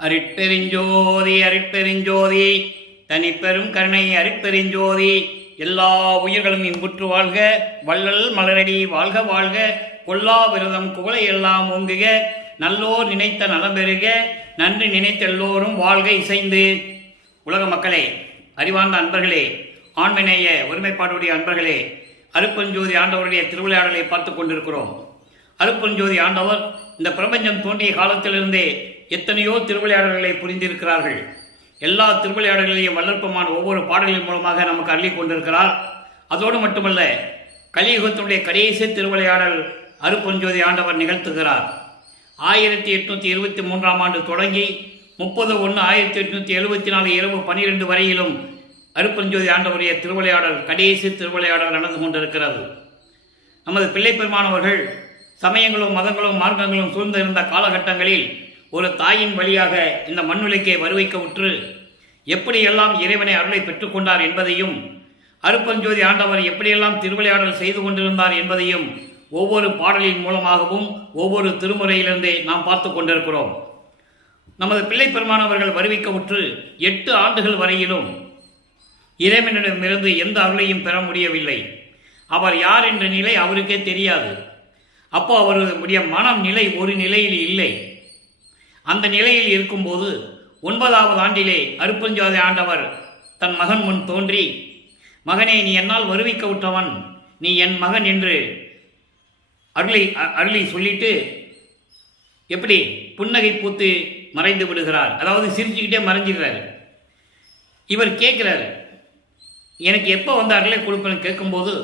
அருட்பெருஞ்சோதி அருட்பெருஞ்சோதி தனிப்பெரும் கருணை அருட்பெருஞ்சோதி. எல்லா உயிர்களும் இன்புற்று வாழ்க, வள்ளல் மலரடி வாழ்க வாழ்க, கொல்லா விரதம் குவளை எல்லாம் ஓங்குக, நல்லோர் நினைத்த நலம் பெறுக, நன்றி நினைத்த எல்லோரும் வாழ்க இசைந்து. உலக மக்களே, அறிவார்ந்த அன்பர்களே, ஆண்மநேய ஒருமைப்பாடுடைய அன்பர்களே, அருட்பெருஞ்சோதி ஆண்டவருடைய திருவிளையாடலை பார்த்து கொண்டிருக்கிறோம். அருட்பெருஞ்சோதி ஆண்டவர் இந்த பிரபஞ்சம் தோன்றிய காலத்திலிருந்தே எத்தனையோ திருவிளையாடல்களை புரிந்திருக்கிறார்கள். எல்லா திருவிளையாடல்களையும் வல்லற்பமான ஒவ்வொரு பாடல்களின் மூலமாக நமக்கு அள்ளி கொண்டிருக்கிறார். அதோடு மட்டுமல்ல, கலியுகத்தினுடைய கடைசி திருவிளையாடல் அருட்பெருஞ்சோதி ஆண்டவர் நிகழ்த்துகிறார். 1823 ஆண்டு தொடங்கி 30/1/1874 இரவு 12 வரையிலும் அருட்பெருஞ்சோதி ஆண்டவருடைய திருவிளையாடல் கடைசி திருவிளையாடல் நடந்து கொண்டிருக்கிறது. நமது பிள்ளை பெருமானவர்கள் சமயங்களும் மதங்களும் மார்க்கங்களும் சூழ்ந்திருந்த காலகட்டங்களில் ஒரு தாயின் வழியாக இந்த மண்ணுலைக்கே வருவிக்க உற்று எப்படியெல்லாம் இறைவனை அருளை பெற்றுக்கொண்டார் என்பதையும், அருட்பெருஞ்சோதி ஆண்டவர் எப்படியெல்லாம் திருவிளையாடல் செய்து கொண்டிருந்தார் என்பதையும் ஒவ்வொரு பாடலின் மூலமாகவும் ஒவ்வொரு திருமுறையிலிருந்தே நாம் பார்த்து கொண்டிருக்கிறோம். நமது பிள்ளை பெருமானவர்கள் வருவிக்க உற்று 8 ஆண்டுகள் வரையிலும் இறைவனிடமிருந்து எந்த அருளையும் பெற முடியவில்லை. அவர் யார் என்ற நிலை அவருக்கே தெரியாது. அப்போ அவருடைய மனம் நிலை ஒரு நிலையில் இல்லை. அந்த நிலையில் இருக்கும்போது 9வது ஆண்டிலே அருட்பெருஞ்சோதி ஆண்டவர் தன் மகன் முன் தோன்றி, மகனே, நீ என்னால் வருவிக்க விட்டவன், நீ என் மகன் என்று அருளை சொல்லிட்டு எப்படி புன்னகை பூத்து மறைந்து விடுகிறார். அதாவது சிரிச்சுக்கிட்டே மறைஞ்சிடுறாரு. இவர் கேட்கிறார், எனக்கு எப்போ வந்து அருளை கொடுப்பேன்னு கேட்கும்போது,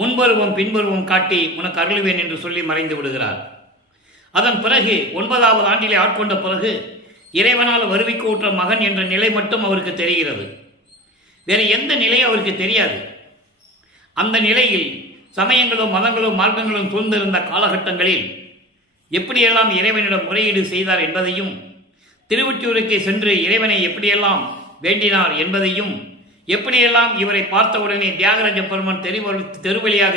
முன்பருவம் பின்பருவம் காட்டி உனக்கு அருளுவேன் என்று சொல்லி மறைந்து விடுகிறார். அதன் பிறகு 9வது ஆண்டிலே ஆட்கொண்ட பிறகு இறைவனால் வருவிக்க உற்ற மகன் என்ற நிலை மட்டும் அவருக்கு தெரிகிறது. வேறு எந்த நிலையும் அவருக்கு தெரியாது. அந்த நிலையில் சமயங்களும் மதங்களும் மார்க்கங்களும் சூழ்ந்திருந்த காலகட்டங்களில் எப்படியெல்லாம் இறைவனிடம் முறையீடு செய்தார் என்பதையும், திருவொற்றியூருக்கு சென்று இறைவனை எப்படியெல்லாம் வேண்டினார் என்பதையும், எப்படியெல்லாம் இவரை பார்த்தவுடனே தியாகராஜ பெருமான் தெருவழியாக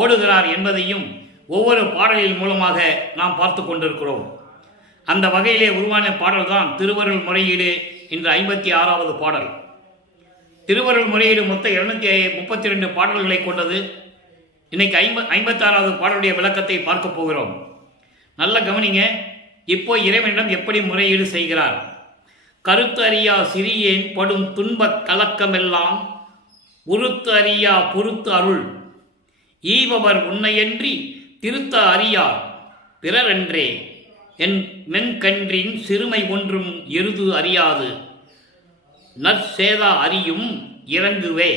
ஓடுகிறார் என்பதையும் ஒவ்வொரு பாடலின் மூலமாக நாம் பார்த்து கொண்டிருக்கிறோம். அந்த வகையிலே உருவான பாடல்தான் திருவருள் முறையீடு என்ற 56வது பாடல். திருவருள் முறையீடு மொத்தம் 232 பாடல்களை கொண்டது. இன்னைக்கு 56வது பாடலுடைய விளக்கத்தை பார்க்க போகிறோம். நல்ல கவனிங்க. இப்போ இறைவனிடம் எப்படி முறையீடு செய்கிறார்? கருத்து அறியா சிறியேன் படும் துன்பக் கலக்கமெல்லாம் உருத்து அறியா பொறுத்து அருள் ஈபவர் உன்னையன்றி திருத்த அறியார் பிறரன்றே என் மென்கன்றின் சிறுமை ஒன்றும் எருது அறியாது நற்சேதா அறியும் இறங்குகவே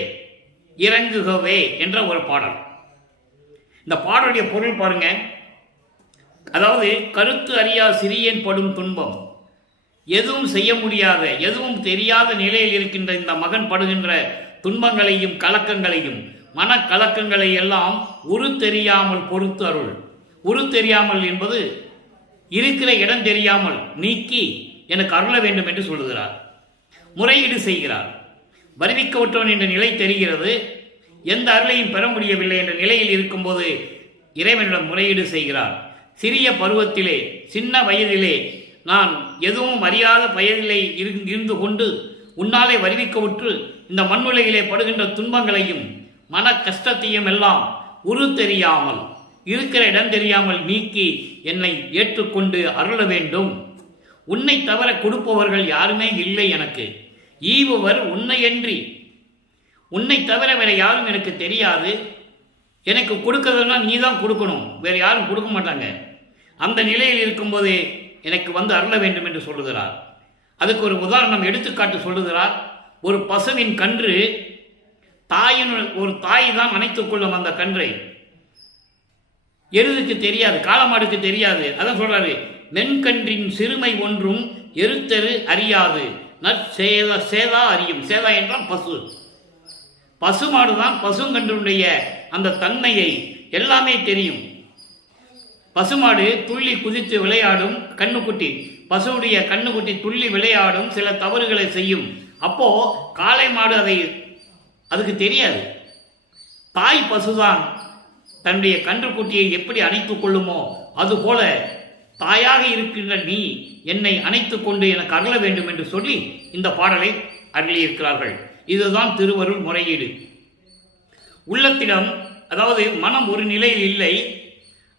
என்ற ஒரு பாடல். இந்த பாடலுடைய பொருள் பாருங்க. அதாவது கருத்து அறியா சிறியேன் படும் துன்பம், எதுவும் செய்ய முடியாத, எதுவும் தெரியாத நிலையில் இருக்கின்ற இந்த மகன் படுகின்ற துன்பங்களையும் கலக்கங்களையும், மனக்கலக்கங்களை எல்லாம் உரு தெரியாமல் பொறுத்து அருள். உரு தெரியாமல் என்பது இருக்கிற இடம் தெரியாமல் நீக்கி எனக்கு அருள வேண்டும் என்று சொல்லுகிறார். முறையீடு செய்கிறார். வருவிக்க விட்டவன் என்ற நிலை தெரிகிறது. எந்த அருளையும் பெற முடியவில்லை என்ற நிலையில் இருக்கும்போது இறைவனிடம் முறையீடு செய்கிறார். சிறிய பருவத்திலே, சின்ன வயதிலே, நான் எதுவும் அறியாத வயதிலே இருந்து கொண்டு உன்னாலே வருவிக்க விட்டு இந்த மண்ணுலகிலே படுகின்ற துன்பங்களையும் மன கஷ்டத்தையும் எல்லாம் உரு தெரியாமல், இருக்கிற இடம் தெரியாமல் நீக்கி என்னை ஏற்றுக்கொண்டு அருள வேண்டும். உன்னை தவிர கொடுப்பவர்கள் யாருமே இல்லை எனக்கு. ஈவுவர் உன்னையன்றி, உன்னை தவிர வேற யாரும் எனக்கு தெரியாது. எனக்கு கொடுக்கறதுனா நீ தான் கொடுக்கணும், வேற யாரும் கொடுக்க மாட்டாங்க. அந்த நிலையில் இருக்கும்போது எனக்கு வந்து அருள வேண்டும் என்று சொல்லுகிறார். அதுக்கு ஒரு உதாரணம் எடுத்துக்காட்டு சொல்லுகிறார். ஒரு பசுவின் கன்று, ஒரு தாய் தான் அணைத்துக் கொள்ளும் அந்த கன்றை. எருதுக்கு தெரியாது, காளமாடுக்கு தெரியாது. அதான் சொல்றாரு, மென்கன்றின் சிறுமை ஒன்றும் எருத்தரு அறியாது சேதா அறியும். சேதா என்றால் பசு. பசுமாடுதான் பசுங்கன்றுடைய அந்த தன்மையை எல்லாமே தெரியும். பசுமாடு துள்ளி குதித்து விளையாடும், கண்ணுக்குட்டி, பசுவுடைய கண்ணுக்குட்டி துள்ளி விளையாடும், சில தவறுகளை செய்யும். அப்போ காளை மாடு அதுக்கு தெரியாது. தாய் பசுதான் தன்னுடைய கன்றுக்குட்டியை எப்படி அணைத்துக் கொள்ளுமோ அதுபோல தாயாக இருக்கின்ற நீ என்னை அணைத்துக் கொண்டு எனக்கு அருள வேண்டும் என்று சொல்லி இந்த பாடலை அருளியிருக்கிறார்கள். இதுதான் திருவருள் முறையீடு. உள்ளத்திடம், அதாவது மனம் ஒரு நிலையில் இல்லை,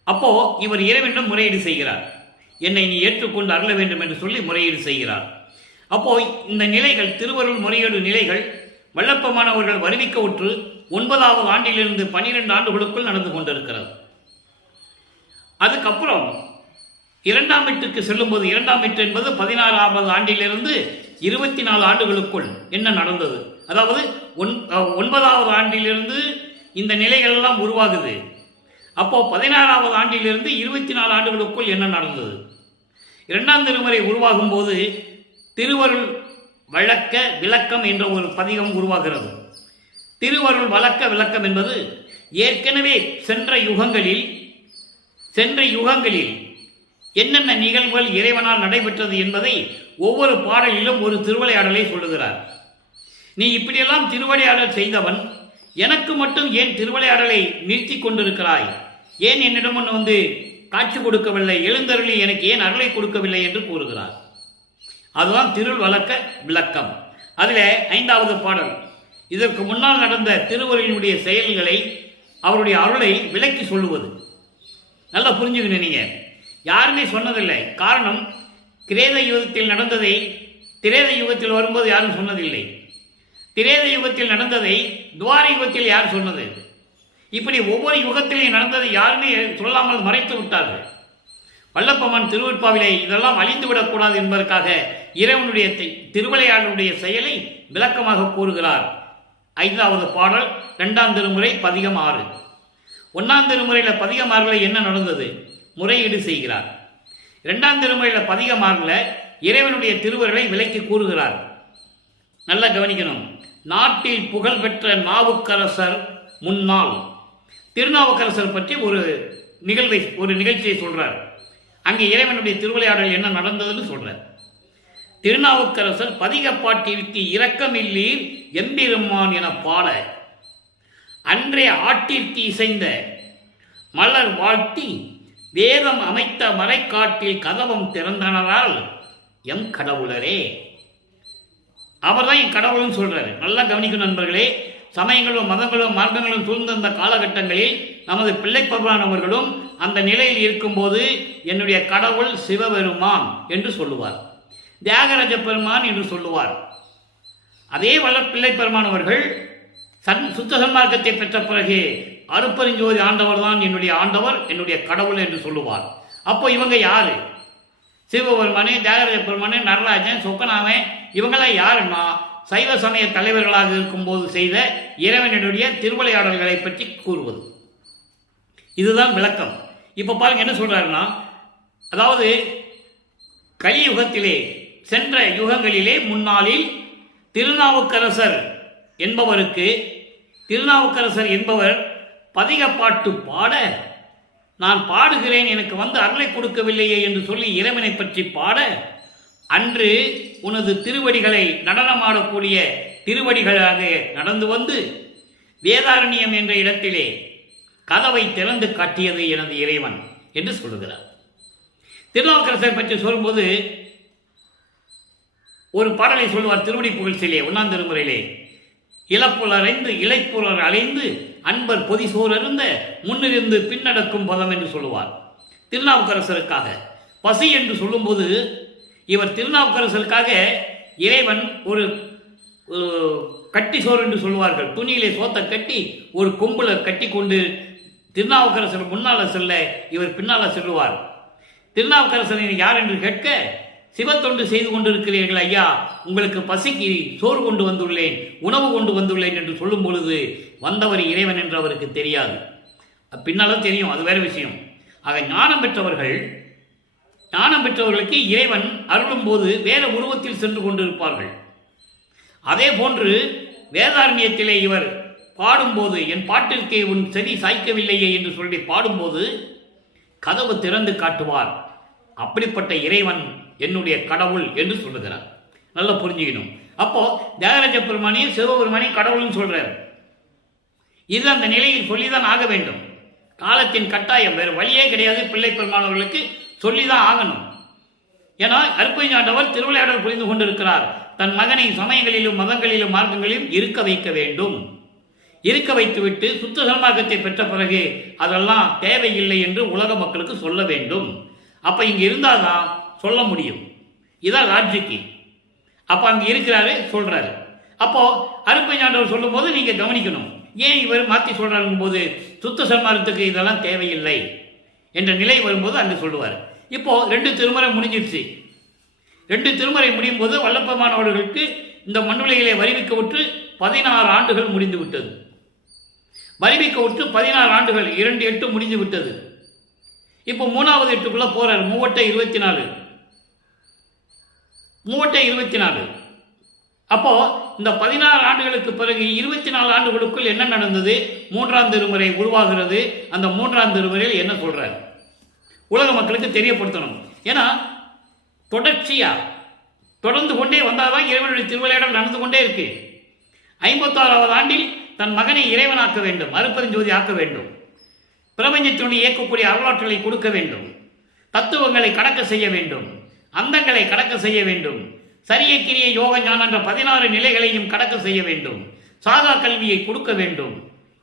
அப்போ இவர் இறைவனிடம் முறையீடு செய்கிறார். என்னை நீ ஏற்றுக்கொண்டு அருள வேண்டும் என்று சொல்லி முறையீடு செய்கிறார். அப்போ இந்த நிலைகள், திருவருள் முறையீடு நிலைகள் வல்லப்பமானவர்கள் வருவிக்க உற்று 9வது ஆண்டிலிருந்து 12 ஆண்டுகளுக்குள் நடந்து கொண்டிருக்கிறது. அதுக்கப்புறம் 2ஆம் வீட்டுக்கு செல்லும்போது, 2ஆம் வீட்டு என்பது 16வது ஆண்டிலிருந்து 24 ஆண்டுகளுக்குள் என்ன நடந்தது, அதாவது 9வது ஆண்டிலிருந்து இந்த நிலைகள் எல்லாம் உருவாகுது. அப்போ 16வது ஆண்டிலிருந்து 24 ஆண்டுகளுக்குள் என்ன நடந்தது? 2ஆம் திருமுறை உருவாகும் போது திருவருள் வழக்க விளக்கம் என்ற ஒரு பதிகம் உருவாகிறது. திருவருள் வழக்க விளக்கம் என்பது ஏற்கனவே சென்ற யுகங்களில் என்னென்ன நிகழ்வுகள் இறைவனால் நடைபெற்றது என்பதை ஒவ்வொரு பாடலிலும் ஒரு திருவிளையாடலை சொல்லுகிறார். நீ இப்படியெல்லாம் திருவிளையாடல் செய்தவன், எனக்கு மட்டும் ஏன் திருவிளையாடலை நிறுத்தி கொண்டிருக்கிறாய்? ஏன் என்னிடம் வந்து காட்சி கொடுக்கவில்லை? எழுந்தருளி எனக்கு ஏன் அருளை கொடுக்கவில்லை என்று கூறுகிறார். அதுதான் திருவருள் வழக்க விளக்கம். அதில் 5வது பாடல் இதற்கு முன்னால் நடந்த திருவருளினுடைய செயல்களை, அவருடைய அருளை விளக்கி சொல்லுவது. நல்லா புரிஞ்சுக்கணும். நீங்க யாருமே சொன்னதில்லை. காரணம், கிரேத யுகத்தில் நடந்ததை திரேத யுகத்தில் வரும்போது யாரும் சொன்னதில்லை. திரேத யுகத்தில் நடந்ததை துவார யுகத்தில் யார் சொன்னது? இப்படி ஒவ்வொரு யுகத்திலேயும் நடந்ததை யாருமே சொல்லாமல் மறைத்து விட்டார்கள். வல்லப்பமான் திருவருட்பாவிலே இதெல்லாம் அழிந்துவிடக்கூடாது என்பதற்காக இறைவனுடைய திருவிளையாடலுடைய செயலை விளக்கமாக கூறுகிறார். 5வது பாடல் 2ஆம் திருமுறை பதிகம் 6. 1ஆம் திருமுறையில் பதிகம் 6 என்ன நடந்தது? முறையீடு செய்கிறார். 2ஆம் திருமுறையில் பதிகம் 6 இறைவனுடைய திருவருளை விளக்கி கூறுகிறார். நல்லா கவனிக்கணும். நாட்டில் புகழ்பெற்ற நாவுக்கரசர் முன்னாள், திருநாவுக்கரசர் பற்றி ஒரு நிகழ்ச்சியை சொல்றார். அங்கே இறைவனுடைய திருவிளையாடல் என்ன நடந்ததுன்னு சொல்றார். திருநாவுக்கரசர் பதிகப்பாட்டிற்கு இரக்கமில்லீர் எம்பெருமான் என பாட, அன்றே ஆட்டிற்கு இசைந்த மலர் வாழ்த்தி வேதம் அமைத்த மலைக்காட்டில் கதவம் திறந்தனரால் எம் கடவுளரே. அவர் தான் என் கடவுள்னு சொல்றாரு. நல்லா கவனிக்கணும் நண்பர்களே. சமயங்களும் மதங்களும் மார்க்கங்களும் சூழ்ந்த அந்த காலகட்டங்களில் நமது பிள்ளைப்பெருமானவர்களும் அந்த நிலையில் இருக்கும்போது என்னுடைய கடவுள் சிவபெருமான் என்று சொல்லுவார், தியாகராஜ பெருமான் என்று சொல்லுவார். அதே பிள்ளை பெருமானவர்கள் சுத்த சன்மார்க்கத்தை பெற்ற பிறகு அருப்பெருஞ்சோதி ஆண்டவர் தான் என்னுடைய ஆண்டவர், என்னுடைய கடவுள் என்று சொல்லுவார். அப்போ இவங்க யாரு? சிவபெருமானே, தியாகராஜ பெருமானே, நடராஜன், சொக்கநாதன், இவங்கெல்லாம் யாருன்னா சைவ சமய தலைவர்களாக இருக்கும்போது செய்த இறைவனுடைய திருவிளையாடல்களை பற்றி கூறுவது. இதுதான் விளக்கம். இப்ப பாருங்க என்ன சொல்றாருன்னா, அதாவது கலியுகத்திலே சென்ற யுகங்களிலே முன்னாளில் திருநாவுக்கரசர் என்பவர் பதிகப்பாட்டு பாட, நான் பாடுகிறேன், எனக்கு வந்து அருளை கொடுக்கவில்லையே என்று சொல்லி இறைவனை பற்றி பாட, அன்று உனது திருவடிகளை நடனமாடக்கூடிய திருவடிகளாக நடந்து வந்து வேதாரண்யம் என்ற இடத்திலே கதவை திறந்து காட்டியது எனது இறைவன் என்று சொல்லுகிறார். திருநாவுக்கரசரை பற்றி சொல்லும்போது ஒரு பாடலை சொல்லுவார். திருவடி புகழ்ச்சியிலே 1ஆம் திருமுறையிலே, இளப்புலரைந்து இளைப்புலர் அலைந்து அன்பர் பொதிசோர் அருந்த முன்னிருந்து பின்னடக்கும் பதம் என்று சொல்லுவார். திருநாவுக்கரசருக்காக பசி என்று சொல்லும்போது, இவர் திருநாவுக்கரசருக்காக இறைவன் ஒரு கட்டி சோறு என்று சொல்லுவார்கள். துணியிலே சோத்தை கட்டி ஒரு கொம்புல கட்டி கொண்டு திருநாவுக்கரசர் முன்னால செல்ல இவர் பின்னால செல்லுவார். திருநாவுக்கரசர் யார் என்று கேட்க, சிவத்தொண்டு செய்து கொண்டிருக்கிறீர்கள் ஐயா, உங்களுக்கு பசிக்கு சோறு கொண்டு வந்துள்ளேன், உணவு கொண்டு வந்துள்ளேன் என்று சொல்லும் பொழுது வந்தவர் இறைவன் என்று அவருக்கு தெரியாது. பின்னால தெரியும், அது வேற விஷயம். ஆக ஞானம் பெற்றவர்களுக்கு இறைவன் அருளும் போது வேற உருவத்தில் சென்று கொண்டிருப்பார்கள். அதே போன்று வேதாரண்யத்திலே இவர் பாடும்போது, என் பாட்டிற்கு உன் செவி சாய்க்கவில்லையே என்று சொல்லி பாடும்போது கதவு திறந்து காட்டுவார். அப்படிப்பட்ட இறைவன் என்னுடைய கடவுள் என்று சொல்லுகிறார். நல்லா புரிஞ்சுக்கணும். அப்போ தியாகராஜ பெருமானையும் சிவபெருமானையும் கடவுள்னு சொல்றார். இது அந்த நிலையில் சொல்லிதான் ஆக வேண்டும். காலத்தின் கட்டாயம், வேறு வழியே கிடையாது. பிள்ளை பெருமானவர்களுக்கு சொல்லிதான் ஆகணும். ஏன்னா அருட்பெருஞ்சாண்டவர் திருவிளையாடல் புரிந்து கொண்டிருக்கிறார். தன் மகனை சமயங்களிலும் மதங்களிலும் மார்க்கங்களிலும் இருக்க வைக்க வேண்டும். இருக்க வைத்துவிட்டு சுத்த சன்மார்க்கத்தை பெற்ற பிறகு அதெல்லாம் தேவையில்லை என்று உலக மக்களுக்கு சொல்ல வேண்டும். அப்போ இங்கே இருந்தால் தான் சொல்ல முடியும். இதான் லாஜிக்கு. அப்போ அங்கே இருக்கிறாரு, சொல்கிறாரு. அப்போது அருட்பெருஞ்சாண்டவர் சொல்லும்போது நீங்கள் கவனிக்கணும், ஏன் இவர் மாற்றி சொல்கிறாருங்கும் போது சுத்த சன்மார்க்கத்துக்கு இதெல்லாம் தேவையில்லை என்ற நிலை வரும்போது அங்கே சொல்லுவார். இப்போது 2 திருமுறை முடிஞ்சிடுச்சு. 2 திருமுறை முடியும் போது வல்லப்பெருமானவர்களுக்கு இந்த மண்ணுலகிலே வருவிக்க விட்டு 16 ஆண்டுகள் முடிந்து விட்டது. வருவிக்க விட்டு 16 ஆண்டுகள் 2 8 முடிந்து விட்டது. இப்போ 3வது 8க்குள்ளே போகிறார். 3 24. அப்போது இந்த 16 ஆண்டுகளுக்கு பிறகு 24 ஆண்டுகளுக்குள் என்ன நடந்தது? 3ஆம் திருமுறை உருவாகிறது. அந்த 3ஆம் திருமுறையில் என்ன சொல்கிறார் உலக மக்களுக்கு தெரியப்படுத்தணும். ஏன்னா தொடர்ந்து கொண்டே வந்தால் தான் இறைவனுடைய திருவிளையாடல் நடந்து கொண்டே இருக்கு. 56வது ஆண்டில் தன் மகனை இறைவனாக்க வேண்டும், அருட்பெருஞ்சோதி ஆக்க வேண்டும், பிரபஞ்சத்தினுடைய இயக்கக்கூடிய அருளாற்றலை கொடுக்க வேண்டும், தத்துவங்களை கடக்க செய்ய வேண்டும், அந்தங்களை கடக்க செய்ய வேண்டும், சரிய கிரிய யோக ஞான என்ற 16 நிலைகளையும் கடக்க செய்ய வேண்டும், சாகா கல்வியை கொடுக்க வேண்டும்.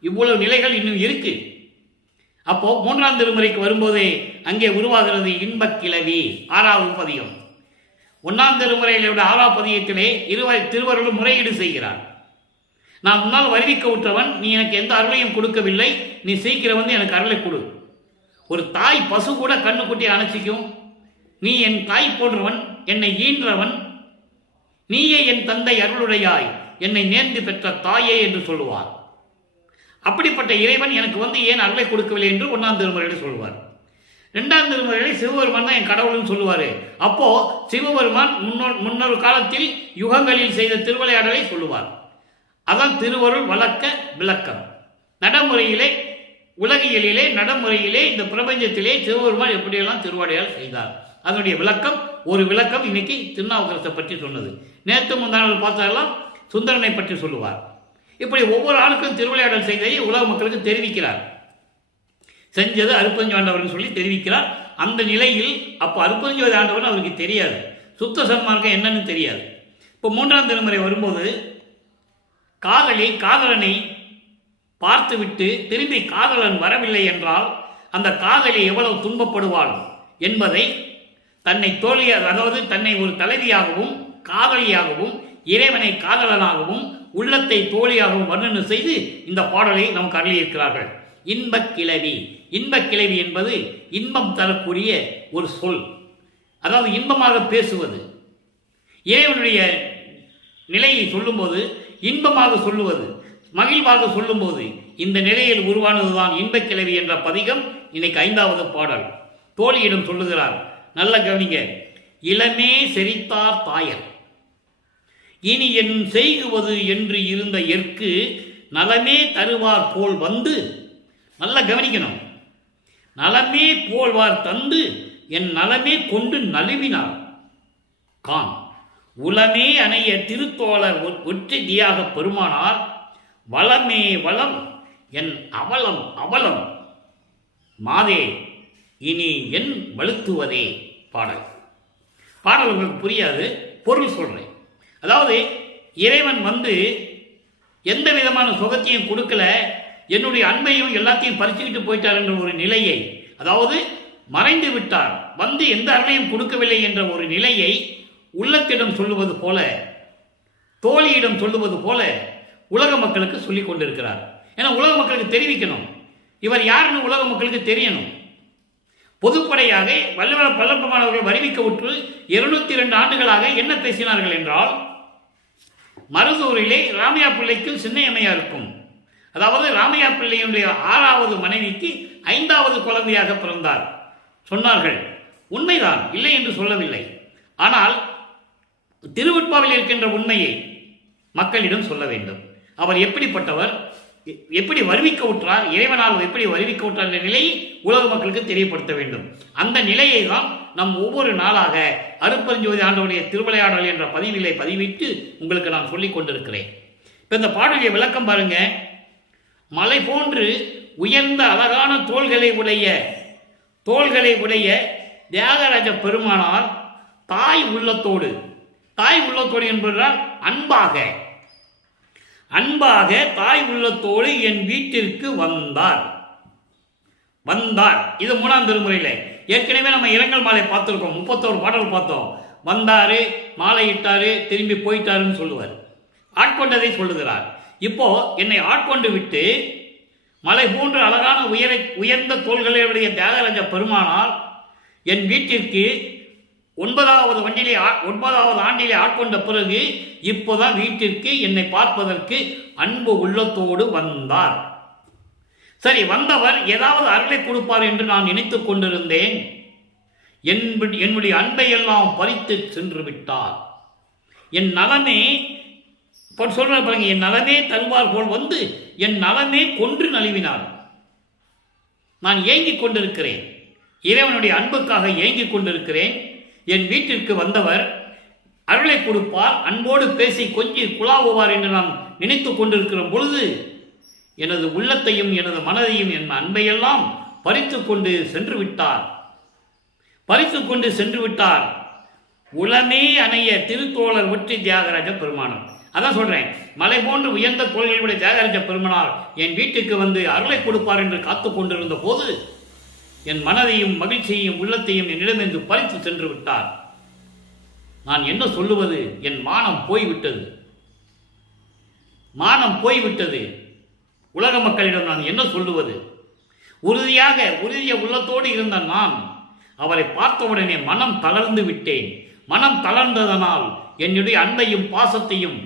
இவ்வளவு நிலைகள் இன்னும் இருக்கு. அப்போ 3ஆம் திருமுறைக்கு வரும்போதே அங்கே உருவாகிறது இன்பக் கிளவி 6வது பதிகம். 1ஆம் திருமுறையிலுடைய 6ஆம் பதிகத்திலே திருவருளும் முறையீடு செய்கிறார். நான் முன்னால் வருவிக்க விட்டவன், நீ எனக்கு எந்த அருளையும் கொடுக்கவில்லை, நீ சீக்கிரம் வந்து எனக்கு அருளை கொடு. ஒரு தாய் பசு கூட கண்ணு குட்டி அணைச்சிக்கும். நீ என் தாய் போன்றவன், என்னை ஈன்றவன், நீயே என் தந்தை அருளுடையாய், என்னை நேர்ந்து பெற்ற தாயே என்று சொல்லுவார். அப்படிப்பட்ட இறைவன் எனக்கு வந்து ஏன் அருளை கொடுக்கவில்லை என்று 1ஆம் திருமுறையில் சொல்லுவார். 2ஆம் திருமுறையில் சிவபெருமான் தான் என் கடவுள்னு சொல்லுவார். அப்போ சிவபெருமான் முன்னொரு காலத்தில் யுகங்களில் செய்த திருவிளையாடலை சொல்லுவார். அதான் திருவருள் வழக்க விளக்கம். நடைமுறையிலே, உலகியலிலே, நடைமுறையிலே, இந்த பிரபஞ்சத்திலே சிவபெருமான் எப்படியெல்லாம் திருவாடையால் செய்தார் அதனுடைய விளக்கம். ஒரு விளக்கம் இன்னைக்கு திருநாவுக்கரசை பற்றி சொன்னது. நேற்று முந்தானால் பார்த்ததெல்லாம் சுந்தரனை பற்றி சொல்லுவார். இப்படி ஒவ்வொரு ஆளுக்கும் திருவிளையாடல் செய்ததை உலக மக்களுக்கு தெரிவிக்கிறார். செஞ்சது அருட்பெருஞ்சாண்டவர்னு சொல்லி தெரிவிக்கிறார். அந்த நிலையில் அப்போ அருட்பெருஞ்சோதி ஆண்டவர் அவருக்கு தெரியாது, சுத்த சன்மார்க்கம் என்னன்னு தெரியாது. இப்போ 3ஆம் திருமுறை வரும்போது காதலனை பார்த்துவிட்டு திரும்பி காதலன் வரவில்லை என்றால் அந்த காதலி எவ்வளவு துன்பப்படுவாள் என்பதை தன்னை அதாவது தன்னை ஒரு தலைவியாகவும் காதலியாகவும் இறைவனை காதலனாகவும் உள்ளத்தை தோழியாகவும் வர்ணனை செய்து இந்த பாடலை நமக்கு அருளியிருக்கிறார்கள். இன்பக் கிளவி. இன்பக் கிளவி என்பது இன்பம் தரக்கூடிய ஒரு சொல். அதாவது இன்பமாக பேசுவது, இறைவனுடைய நிலையை சொல்லும்போது இன்பமாக சொல்லுவது, மகிழ்வாக சொல்லும்போது இந்த நிலையில் உருவானதுதான் இன்பக் கிளவி என்ற பதிகம். இன்னைக்கு 5வது பாடல். தோழியிடம் சொல்லுகிறார், நல்ல கவனிங்க. இளமே செரித்தார் தாயர், இனி என் செய்குவது என்று இருந்த எற்கு நலமே தருவார் போல் வந்து, நல்ல கவனிக்கணும், நலமே போல்வார் தந்து என் நலமே கொண்டு நழுவினார் கான் உலமே அணைய திருத்தோழர் ஒற்றியாக பெருமானார் வளமே வளம் என் அவலம் அவலம் மாதே இனி என் வலுத்துவதே. பாடல் உங்களுக்கு புரியாது, பொருள் சொல்றேன். அதாவது இறைவன் வந்து எந்த விதமான சுகத்தையும் கொடுக்கல, என்னுடைய அன்பையும் எல்லாத்தையும் பறிச்சுக்கிட்டு போயிட்டார் என்ற ஒரு நிலையை, அதாவது மறைந்து விட்டார், வந்து எந்த அருளையும் கொடுக்கவில்லை என்ற ஒரு நிலையை உள்ளத்திடம் சொல்லுவது போல, தோழியிடம் சொல்லுவது போல உலக மக்களுக்கு சொல்லிக் கொண்டிருக்கிறார். ஏன்னா உலக மக்களுக்கு தெரிவிக்கணும், இவர் யாருன்னு உலக மக்களுக்கு தெரியணும். பொதுப்படையாக வல்லப்பெருமானவர்கள் வருவிக்க விட்டு 202 ஆண்டுகளாக என்ன பேசினார்கள் என்றால், மருதூரிலே ராமையா பிள்ளைக்கும் சின்னையம்மையாருக்கும், அதாவது ராமையா பிள்ளையுடைய 6வது மனைவிக்கு 5வது குழந்தையாக பிறந்தார் சொன்னார்கள். உண்மைதான், இல்லை என்று சொல்லவில்லை. ஆனால் திருவெட்பாவில் இருக்கின்ற உண்மையை மக்களிடம் சொல்ல வேண்டும். அவர் எப்படிப்பட்டவர், எப்படி வருவிக்க விட்டார், இறைவனால் எப்படி வருவிக்க விட்டார் என்ற நிலையை உலக மக்களுக்கு தெரியப்படுத்த வேண்டும். அந்த நிலையை தான் நம் ஒவ்வொரு நாளாக அருட்பெருஞ்சோதி ஆண்டவருடைய திருவிளையாடல் என்ற பதிவிலை பதிவிட்டு உங்களுக்கு நான் சொல்லிக் கொண்டிருக்கிறேன். இப்போ இந்த பாடலிய விளக்கம் பாருங்க. மலை போன்று உயர்ந்த அழகான தோள்களை உடைய தியாகராஜ பெருமானார் தாய் உள்ளத்தோடு என்பதால் அன்பாக தாய் உள்ளத்தோடு என் வீட்டிற்கு வந்தார். இது 3ஆம் திருமுறையில். ஏற்கனவே நம்ம இரங்கல் மாலை பார்த்துருக்கோம், 31 பாடல் பார்த்தோம். வந்தாரு, மாலை இட்டாரு, திரும்பி போயிட்டாருன்னு சொல்லுவார். ஆட்கொண்டதை சொல்லுகிறார். இப்போ என்னை ஆட்கொண்டு விட்டு மலை போன்ற அழகான உயர்ந்த தோள்களுடைய தியாகராஜ பெருமானால் என் வீட்டிற்கு 9வது ஆண்டிலே ஆட்கொண்ட பிறகு இப்போதான் வீட்டிற்கு என்னை பார்ப்பதற்கு அன்பு உள்ளத்தோடு வந்தார். சரி, வந்தவர் ஏதாவது அருளை கொடுப்பார் என்று நான் நினைத்துக் கொண்டிருந்தேன். என்னுடைய அன்பை எல்லாம் பறித்து சென்று விட்டார். என் நலமே சொல்ற பாருங்க, என் நலமே தருவார் போல் வந்து என் நலமே கொன்று நழுவினார். நான் ஏங்கிக் கொண்டிருக்கிறேன், இறைவனுடைய அன்புக்காக ஏங்கிக் கொண்டிருக்கிறேன். என் வீட்டிற்கு வந்தவர் அருளை கொடுப்பார், அன்போடு பேசி கொஞ்சி குழாவுவார் என்று நான் நினைத்துக் கொண்டிருக்கிற பொழுது எனது உள்ளத்தையும் எனது மனதையும் என் அன்பையெல்லாம் பறித்து கொண்டு சென்று விட்டார். உளமே அணைய திருத்தோழர் ஒற்றி தியாகராஜ பெருமானம். அதான் சொல்றேன், மலை போன்று உயர்ந்த தோள்களுடைய தியாகராஜ பெருமானார் என் வீட்டுக்கு வந்து அருளை கொடுப்பார் என்று காத்து கொண்டிருந்த போது என் மனதையும் மகிழ்ச்சியையும் உள்ளத்தையும் என்னிடமிருந்து பறித்து சென்று விட்டார். நான் என்ன சொல்லுவது? என் மானம் போய்விட்டது. உலக மக்களிடம் நான் என்ன சொல்லுவது? உறுதிய உள்ளத்தோடு இருந்த நான் அவரை பார்த்தவுடனே மனம் தளர்ந்து விட்டேன். மனம் தளர்ந்ததனால் என்னுடைய அன்பையும் பாசத்தையும்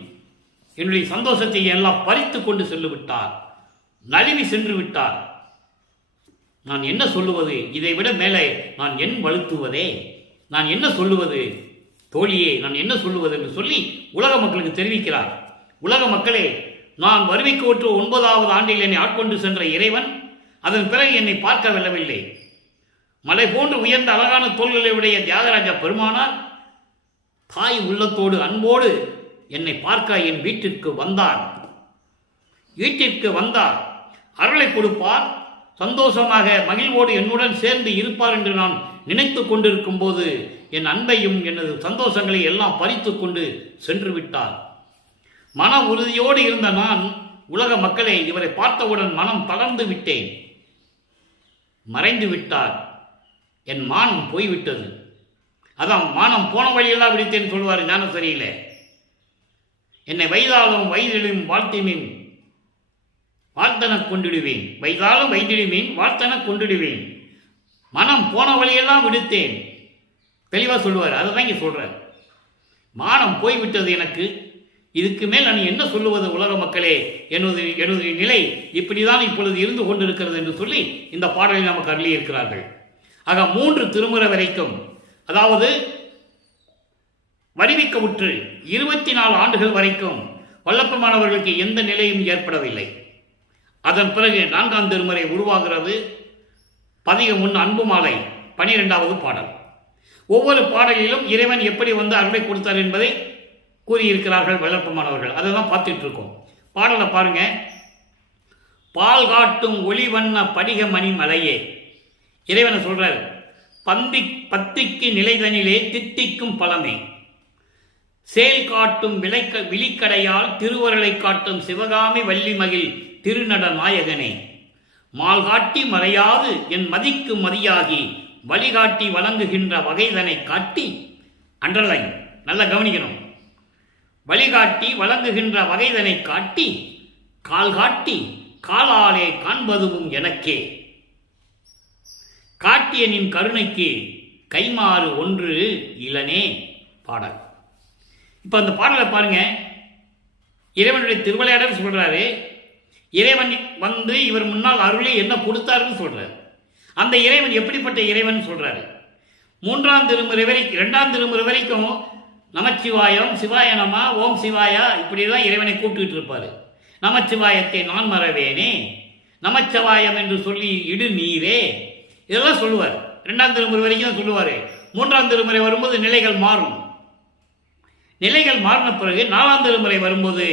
என்னுடைய சந்தோஷத்தையும் எல்லாம் பறித்து கொண்டு சென்று விட்டார், நழுவி சென்று விட்டார். நான் என்ன சொல்லுவது? இதைவிட மேலே நான் என் வலுத்துவதே? நான் என்ன சொல்லுவது தோழியே? நான் என்ன சொல்லுவது என்று சொல்லி உலக மக்களுக்கு தெரிவிக்கிறார். உலக மக்களே, நான் வறுமைக்கு ஒற்று 9வது ஆண்டில் என்னை ஆட்கொண்டு சென்ற இறைவன் அதன் பிறகு என்னை பார்க்க வெல்லவில்லை. மலை போன்று உயர்ந்த அழகான தோள்களை உடைய தியாகராஜ பெருமானார் தாய் உள்ளத்தோடு அன்போடு என்னை பார்க்க என் வீட்டிற்கு வந்தார். அருளை கொடுப்பார், சந்தோஷமாக மகிழ்வோடு என்னுடன் சேர்ந்து இருப்பார் என்று நான் நினைத்து கொண்டிருக்கும் போது என் அன்பையும் எனது சந்தோஷங்களை எல்லாம் பறித்து கொண்டு சென்று விட்டார். மன உறுதியோடு இருந்த நான், உலக மக்களே, இவரை பார்த்தவுடன் மனம் தளர்ந்து விட்டேன். மறைந்து விட்டார். என் மானம் போய்விட்டது. அதான் மானம் போன வழியெல்லாம் விடுத்தேன்னு சொல்லுவார் ஞானசரியில. என்னை வைதாலும் வைதிலும் வாழ்த்தினேன் வாழ்த்தன கொண்டிடுவேன். வைதாலும் வைதிடுமீன் வாழ்த்தன கொண்டிடுவேன். மனம் போன வழியெல்லாம் விடுத்தேன். தெளிவாக சொல்லுவார். அதுதான் இங்கே சொல்றார். மானம் போய்விட்டது எனக்கு. இதுக்கு மேல் நான் என்ன சொல்லுவது? உலக மக்களே, எனது நிலை இப்படிதான் இப்பொழுது இருந்து கொண்டிருக்கிறது என்று சொல்லி இந்த பாடலை நமக்கு அருளி இருக்கிறார்கள். ஆக 3 திருமுறை வரைக்கும், அதாவது வரிவிக்க உற்று 24 ஆண்டுகள் வரைக்கும் வல்லப்பெருமானவர்களுக்கு எந்த நிலையும் ஏற்படவில்லை. அதன் பிறகு 4ஆம் திருமுறை உருவாகிறது. பதிகம் 1 அன்பு மாலை 12வது பாடல். ஒவ்வொரு பாடலிலும் இறைவன் எப்படி வந்து அருளை கொடுத்தார் என்பதை கூறியிருக்கிறார்கள் வல்லப்பெருமானவர்கள். அதை தான் பார்த்துட்டு இருக்கோம். பாடலை பாருங்க. பால் காட்டும் ஒளிவண்ண படிக மணி மலையே. இறைவனை சொல்றார், பத்திக்கு நிலைதனிலே தித்திக்கும் பழமே, சேல் காட்டும் விழிக்கடையால் திருவருளை காட்டும் சிவகாமி வள்ளிமகிழ் திருநட நாயகனே, மால் காட்டி மறையாது என் மதிக்கு மதியாகி வழிகாட்டி வழங்குகின்ற வகைதனை காட்டி, அண்டர்லைன் நல்லா கவனிக்கணும், வழிகாட்டி வழங்குகின்ற வகைதனை காட்டி கால் காட்டி காலாலே காண்பதுவும் எனக்கே, காட்டிய நின் கருணைக்கு கைமாறு ஒன்று இளனே. பாடல். இப்போ அந்த பாடலை பாருங்க. இறைவனுடைய திருவிளையாடல் சொல்றாரு. இறைவன் வந்து இவர் முன்னால் அருளை என்ன கொடுத்தாருன்னு சொல்றாரு. அந்த இறைவன் எப்படிப்பட்ட இறைவன் சொல்றாரு. 3ஆம் திருமுறை வரைக்கும் 2ஆம் திருமுறை வரைக்கும் நமச்சிவாயம், சிவாய நம, ஓம் சிவாயா, இப்படிதான் இறைவனை கூப்பிட்டுக்கிட்டு இருப்பாரு. நமச்சிவாயத்தை நான் மறவேனே, நமச்சிவாயம் என்று சொல்லி இடு நீரே, இதெல்லாம் சொல்லுவார். 2ஆம் திருமுறை வரைக்கும் தான் சொல்லுவார். 3ஆம் திருமுறை வரும்போது நிலைகள் மாறும். நிலைகள் மாறின பிறகு 4ஆம் திருமுறை வரும்போது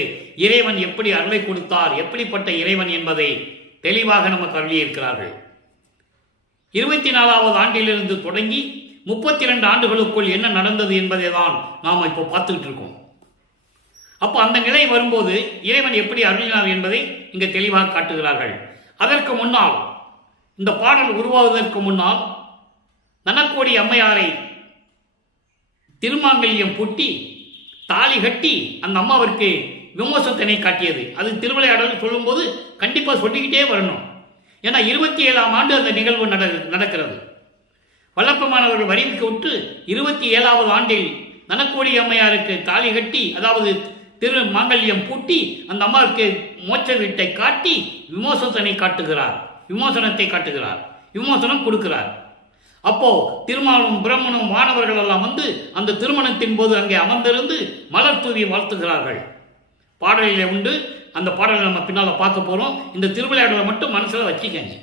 இறைவன் எப்படி அருளை கொடுத்தார், எப்படிப்பட்ட இறைவன் என்பதை தெளிவாக நமக்கு அருளியிருக்கிறார்கள். 24வது ஆண்டிலிருந்து தொடங்கி 32 ஆண்டுகளுக்குள் என்ன நடந்தது என்பதை தான் நாம் இப்போ பார்த்துக்கிட்டு இருக்கோம். அப்போ அந்த நிலை வரும்போது இறைவன் எப்படி அருளினார் என்பதை இங்கே தெளிவாக காட்டுகிறார்கள். அதற்கு முன்னால், இந்த பாடல் உருவாவதற்கு முன்னால், தனக்கோடி அம்மையாரை திருமாங்கல்யம் பூட்டி தாலி கட்டி அந்த அம்மாவிற்கு விமோசத்தினை காட்டியது. அது திருவிளையாடல் சொல்லும்போது கண்டிப்பாக சொல்லிக்கிட்டே வரணும். ஏன்னா 27ஆம் ஆண்டு அந்த நிகழ்வு நடக்கிறது. வல்லப்பமானவர்கள் வரிவிக்க விட்டு 27வது ஆண்டில் தனக்கோடி அம்மையாருக்கு தாலி கட்டி, அதாவது திரு மாங்கல்யம் பூட்டி அந்த அம்மாவுக்கு மோட்ச வீட்டை காட்டி விமோசனத்தை காட்டுகிறார், விமோசனம் கொடுக்கிறார். அப்போ திருமாலும் பிரம்மனும் வானவர்கள் எல்லாம் வந்து அந்த திருமணத்தின் போது அங்கே அமர்ந்திருந்து மலர் தூவி வாழ்த்துகிறார்கள். பாடலிலே உண்டு. அந்த பாடலை நம்ம பின்னால் பார்க்க போகிறோம். இந்த திருவிளையாடலை மட்டும் மனசில் வச்சுக்கங்க.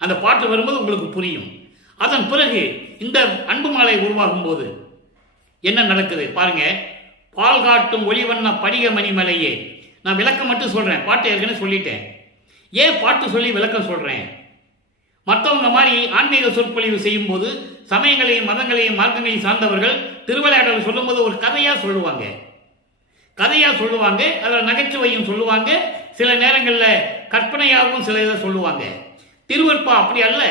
அந்த பாட்டு வரும்போது உங்களுக்கு புரியும். அதன் பிறகு இந்த அன்பு மாலை உருவாகும் போது என்ன நடக்குது பாருங்க. பால் காட்டும் ஒளிவண்ண படிக மணிமலையே. நான் விளக்கம் மட்டும் சொல்கிறேன், பாட்டு ஏற்கனவே சொல்லிட்டேன். ஏன் பாட்டு சொல்லி விளக்கம் சொல்கிறேன்? மற்றவங்க மாதிரி ஆன்மீக சொற்பொழிவு செய்யும் போது சமயங்களையும் மதங்களையும் மார்க்கங்களையும் சார்ந்தவர்கள் திருவிளையாடல் சொல்லும்போது ஒரு கதையாக சொல்லுவாங்க. அதில் நகைச்சுவையும் சொல்லுவாங்க, சில நேரங்களில் கற்பனையாகவும் சில இதை சொல்லுவாங்க. திருவற்பா அப்படி அல்ல.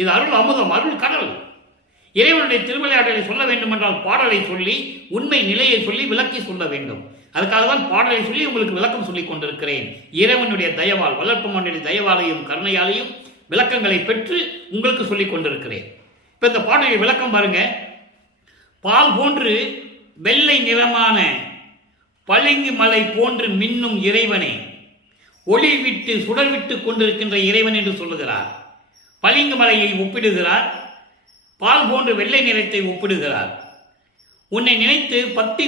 இது அருள் அமுதம், அருள் கடல். இறைவனுடைய திருவிளையாடலை சொல்ல வேண்டும் என்றால் பாடலை சொல்லி உண்மை நிலையை சொல்லி விளக்கி சொல்ல வேண்டும். அதுக்காக தான் பாடலை சொல்லி உங்களுக்கு விளக்கம் சொல்லிக் கொண்டிருக்கிறேன். இறைவனுடைய தயவால், வளர்ப்பமனுடைய தயவாலையும் கருணையாலையும் விளக்கங்களை பெற்று உங்களுக்கு சொல்லிக் கொண்டிருக்கிறேன். இப்போ இந்த பாடலை விளக்கம் பாருங்க. பால் போன்று வெள்ளை நிறமான பளிங்கு மலை போன்று மின்னும் இறைவனை, ஒளி விட்டு சுடர் விட்டு கொண்டிருக்கின்ற இறைவன் என்று சொல்லுகிறார். பளிங்கு மலையை ஒப்பிடுகிறார், பால் போன்று வெள்ளை நிறத்தை ஒப்பிடுகிறார். உன்னை நினைத்து பக்தி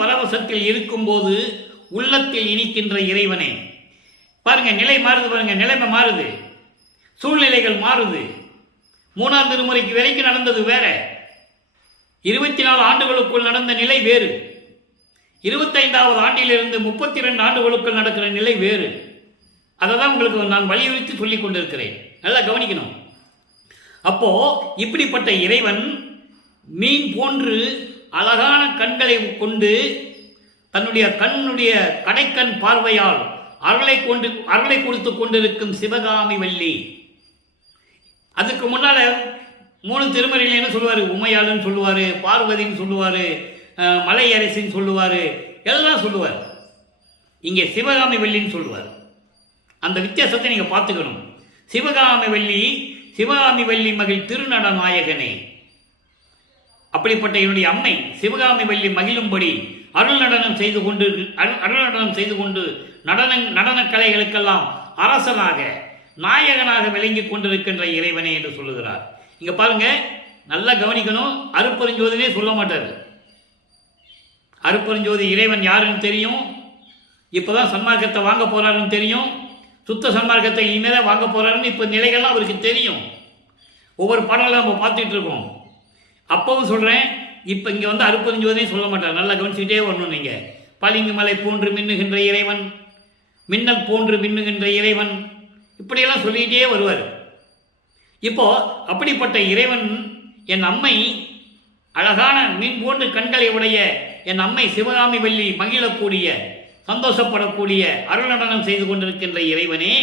பரவசத்தில் இருக்கும்போது உள்ளத்தில் இனிக்கின்ற இறைவனை பாருங்க. நிலை மாறுது பாருங்க, நிலைமை மாறுது, சூழ்நிலைகள் மாறுது. 3ஆம் திருமுறைக்கு வரைக்கும் நடந்தது வேற, 24 ஆண்டுகளுக்குள் நடந்த நிலை வேறு, 25வது ஆண்டிலிருந்து 32 ஆண்டுகளுக்குள் நடக்கிற நிலை வேறு. அதை தான் உங்களுக்கு நான் வலியுறுத்தி சொல்லிக் கொண்டிருக்கிறேன். நல்லா கவனிக்கணும். அப்போ இப்படிப்பட்ட இறைவன் மீன் போன்று அழகான கண்களை கொண்டு தன்னுடைய கண்ணுடைய கடைக்கண் பார்வையால் அருளை கொடுத்து கொண்டிருக்கும் சிவகாமி வள்ளி. அதுக்கு முன்னால 3 திருமறையில் என்ன சொல்லுவார்? உமையாளுன்னு சொல்லுவார், பார்வதின்னு சொல்லுவார், மலை அரசின்னு சொல்லுவார், எல்லாம் சொல்லுவார். இங்கே சிவகாமி வள்ளின்னு சொல்லுவார். அந்த வித்தியாசத்தை நீங்கள் பார்த்துக்கணும். சிவகாமி வள்ளி மகிழ் திருநட நாயகனே. அப்படிப்பட்ட என்னுடைய அம்மை சிவகாமி வள்ளி மகிழும்படி அருள் நடனம் செய்து கொண்டு நடன கலைகளுக்கெல்லாம் அரசனாக நாயகனாக விளங்கி கொண்டிருக்கின்ற இறைவனே என்று சொல்லுகிறார். இங்க பாருங்க, நல்லா கவனிக்கணும். அருப்பெருஞ்சோதினே சொல்ல மாட்டார். அருப்பெருஞ்சோதி இறைவன் யாருன்னு தெரியும், இப்போதான் சன்மார்க்கத்தை வாங்க போறாருன்னு தெரியும், சுத்த சன்மார்க்கத்தை இனிமேதான் வாங்க போறாருன்னு இப்போ நிலைகள்லாம் அவருக்கு தெரியும். ஒவ்வொரு பாடலாம் நம்ம பார்த்துட்டு இருக்கோம். அப்பவும் சொல்றேன், இப்போ இங்கே வந்து அருப்பெருஞ்சோதினே சொல்ல மாட்டார். நல்லா கவனிச்சுட்டே வரணும். நீங்க பளிங்கு மலை போன்று மின்னுகின்ற இறைவன், மின்னல் போன்று மின்னுகின்ற இறைவன், இப்படியெல்லாம் சொல்லிக்கிட்டே வருவார். இப்போ அப்படிப்பட்ட இறைவன், என் அம்மை அழகான மீன் போன்று கண்களை உடைய என் அம்மை சிவகாமி வள்ளி மகிழக்கூடிய, சந்தோஷப்படக்கூடிய, அருள் நடனம் செய்து கொண்டிருக்கின்ற இறைவனே,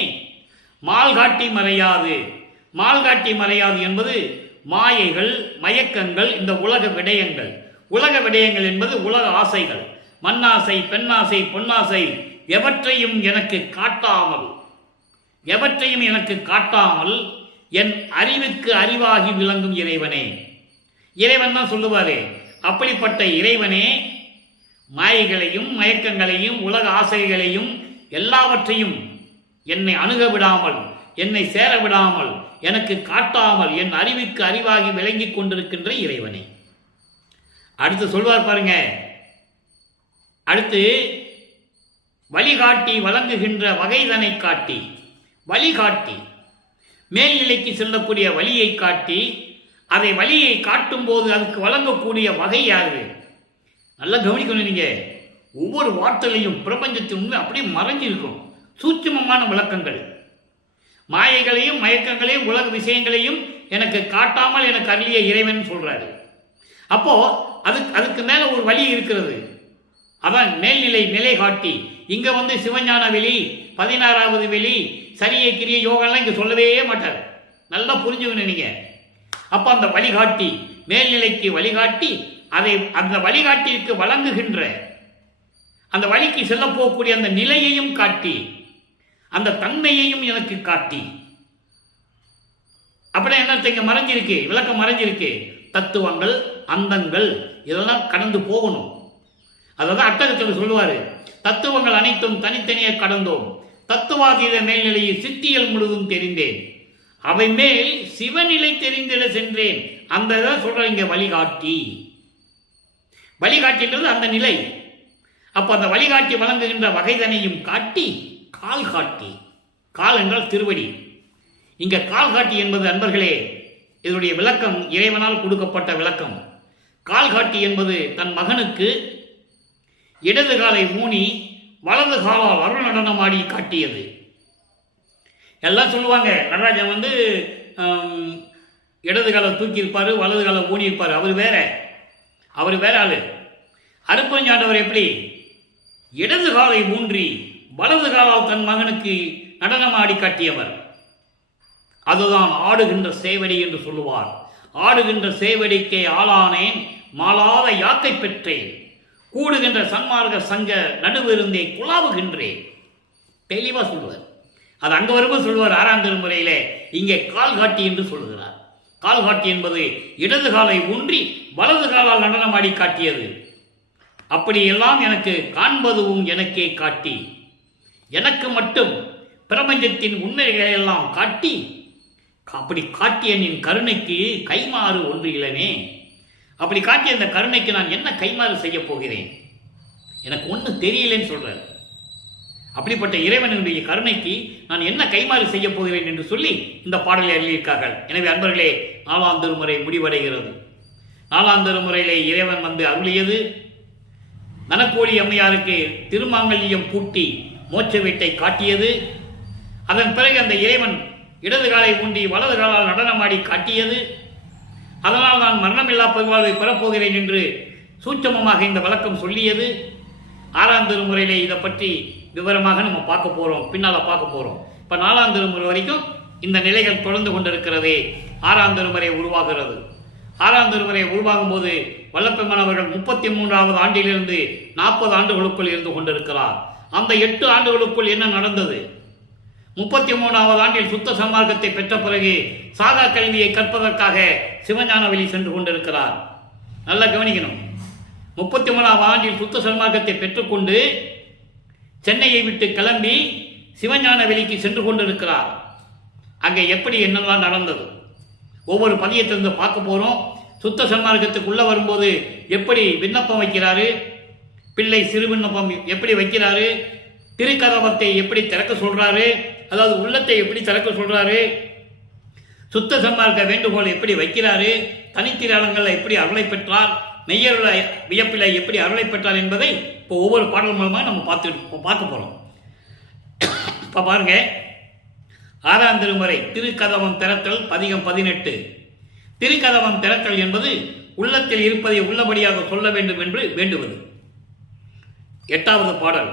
மால் காட்டி மறையாது என்பது மாயைகள், மயக்கங்கள், இந்த உலக விடயங்கள் என்பது உலக ஆசைகள், மண்ணாசை, பெண்ணாசை, பொன்னாசை, எவற்றையும் எனக்கு காட்டாமல் என் அறிவுக்கு அறிவாகி விளங்கும் இறைவனே. இறைவன் தான் சொல்லுவாரே, அப்படிப்பட்ட இறைவனே மாயைகளையும் மயக்கங்களையும் உலக ஆசைகளையும் எல்லாவற்றையும் என்னை அணுக விடாமல், என்னை சேர விடாமல், எனக்கு காட்டாமல் என் அறிவுக்கு அறிவாகி விளங்கி கொண்டிருக்கின்ற இறைவனே. அடுத்து சொல்வார் பாருங்க. அடுத்து வழிகாட்டி வழங்குகின்ற வகைதனை காட்டி, வழிகாட்டி மேல்நிலைக்கு செல்லக்கூடிய வழியை காட்டி, அதை வழியை காட்டும் போது அதுக்கு வழங்கக்கூடிய வகை யாரு? நல்லா கவனிக்கணும். நீங்க ஒவ்வொரு வார்த்தையிலையும் பிரபஞ்சத்தின் உண்மை அப்படியே மறைஞ்சிருக்கும். சூட்சுமமான விளக்கங்கள். மாயைகளையும் மயக்கங்களையும் உலக விஷயங்களையும் எனக்கு காட்டாமல் எனக்கு அருளிய இறைவன் சொல்றாரு. அப்போ அதுக்கு மேல ஒரு வழி இருக்கிறது. அதான் மேல்நிலை நிலை காட்டி. இங்க சிவஞான வெளி, 16வது வெளி, சரியை கிரிய யோகம்லாம் இங்க சொல்லவே மாட்டார். நல்லா புரிஞ்சுக்கணும் நீங்க. அப்ப அந்த வழிகாட்டி, மேல்நிலைக்கு வழிகாட்டி, அதை அந்த வழிகாட்டிற்கு வழங்குகின்ற அந்த வழிக்கு செல்ல போகக்கூடிய அந்த நிலையையும் காட்டி, அந்த தன்மையையும் எனக்கு காட்டி. அப்படின்னா என்ன இங்க மறைஞ்சிருக்கு, விளக்கம் மறைஞ்சிருக்கு. தத்துவங்கள், அந்தங்கள் இதெல்லாம் கடந்து போகணும். அதாவது அட்டகத்தில் சொல்லுவாரு, தத்துவங்கள் அனைத்தும் தனித்தனியே கடந்தோம், தத்துவாதீத மேல்நிலையில் சித்தியல் முழுதும் தெரிந்தேன், அவை மேல் சிவநிலை தெரிந்திட சென்றேன். அந்த இதை சொல்ற இங்க வழிகாட்டி. வழிகாட்டின்றது அந்த நிலை. அப்ப அந்த வழிகாட்டி வழங்குகின்ற வகைதனையும் காட்டி, கால் காட்டி. கால் என்றால் திருவடி. இங்க கால் காட்டி என்பது அன்பர்களே, இதனுடைய விளக்கம் இறைவனால் கொடுக்கப்பட்ட விளக்கம். கால் காட்டி என்பது தன் மகனுக்கு இடது காலை ஊனி வலது காலால் அருள் நடனமாடி காட்டியது. எல்லாம் சொல்லுவாங்க, நடராஜன் இடது காலை தூக்கி இருப்பாரு, வலது காலை ஊனி இருப்பாரு. அவர் வேற ஆளு. அருப்பஞ்சாண்டவர் எப்படி இடது காலை ஊன்றி வலது காலால் தன் மகனுக்கு நடனமாடி காட்டியவர். அதுதான் ஆடுகின்ற சேவடி என்று சொல்லுவார். ஆடுகின்ற சேவடிக்கே ஆளானேன், மாளாத யாக்கை பெற்றேன், கூடுகின்ற சன்மார்க்க சங்க நடுவிருந்தே குழாவுகின்றேன். தெளிவா சொல்லுவார். அது அங்க வரும்போது சொல்லுவார் 6ஆம் திருமுறையில. இங்கே கால் காட்டி என்று சொல்லுகிறார். கால் காட்டி என்பது இடது காலை ஊன்றி வலது காலால் நடனமாடி காட்டியது. அப்படியெல்லாம் எனக்கு காண்பதுவும் எனக்கே காட்டி, எனக்கு மட்டும் பிரபஞ்சத்தின் உண்மைகளை எல்லாம் காட்டி, அப்படி காட்டிய நின் கருணைக்கு கைமாறு ஒன்று இல்லனே. அப்படி காட்டிய அந்த கருணைக்கு நான் என்ன கைமாறு செய்ய போகிறேன், எனக்கு ஒன்றும் தெரியலன்னு சொல்றார். அப்படிப்பட்ட இறைவனுடைய கருணைக்கு நான் என்ன கைமாறு செய்ய போகிறேன் என்று சொல்லி இந்த பாடலை எழுதியிருக்கார்கள். எனவே அன்பர்களே, 4ஆம் திருமுறை முடிவடைகிறது. 4ஆம் திருமுறையிலே இறைவன் அருளியது மணக்கோழி அம்மையாருக்கு திருமாங்கல்யம் பூட்டி மோட்ச வீட்டை காட்டியது. அதன் பிறகு அந்த இறைவன் இடது காலை ஊண்டி வலது காலால் நடனமாடி காட்டியது. அதனால் நான் மரணமில்லா பெருவாழ்வை பெறப்போகிறேன் என்று சூட்சமமாக இந்த விளக்கம் சொல்லியது. 6ஆம் திருமுறையிலே இதை பற்றி விவரமாக நம்ம பார்க்க போறோம், பின்னால பார்க்க போறோம். இப்ப 4ஆம் திருமுறை வரைக்கும் இந்த நிலைகள் தொடர்ந்து கொண்டிருக்கிறதே. 6ஆம் திருமுறை உருவாகிறது. 6ஆம் திருமுறை உருவாகும் போது வல்லப்பெருமான் அவர்கள் 33வது ஆண்டிலிருந்து 40 ஆண்டுகளுக்குள் இருந்து கொண்டிருக்கிறார். அந்த 8 ஆண்டுகளுக்குள் என்ன நடந்தது? 33வது ஆண்டில் சுத்த சன்மார்க்கத்தை பெற்ற பிறகு சாதா கல்வியை கற்பதற்காக சிவஞான வெளி சென்று கொண்டிருக்கிறார். நல்லா கவனிக்கணும். 33வது ஆண்டில் சுத்த சன்மார்க்கத்தை பெற்றுக்கொண்டு சென்னையை விட்டு கிளம்பி சிவஞான வெளிக்கு சென்று கொண்டிருக்கிறார். அங்கே எப்படி என்னெல்லாம் நடந்தது ஒவ்வொரு பதியத்திலிருந்து பார்க்க போறோம். சுத்த சன்மார்க்கத்துக்குள்ள வரும்போது எப்படி விண்ணப்பம் வைக்கிறாரு, பிள்ளை சிறு விண்ணப்பம் எப்படி வைக்கிறாரு, திருக்கதவத்தை எப்படி திறக்க சொல்றாரு, அதாவது உள்ளத்தை எப்படி திறக்க சொல்றாரு, சுத்த சன்மார்க்க வேண்டுகோள் எப்படி வைக்கிறாரு, தனித்திராளங்கள் எப்படி அருளை பெற்றார், மெய்யருள வியப்பிலை எப்படி அருளை பெற்றார் என்பதை இப்போ ஒவ்வொரு பாடல் மூலமாக நம்ம பார்க்க போறோம். இப்ப பாருங்க, 6ஆம் திருமுறை திருக்கதவம் திறத்தல் பதிகம் 18. திருக்கதவம் திறத்தல் என்பது உள்ளத்தில் இருப்பதை உள்ளபடியாக சொல்ல வேண்டும் என்று வேண்டுவது. 8வது பாடல்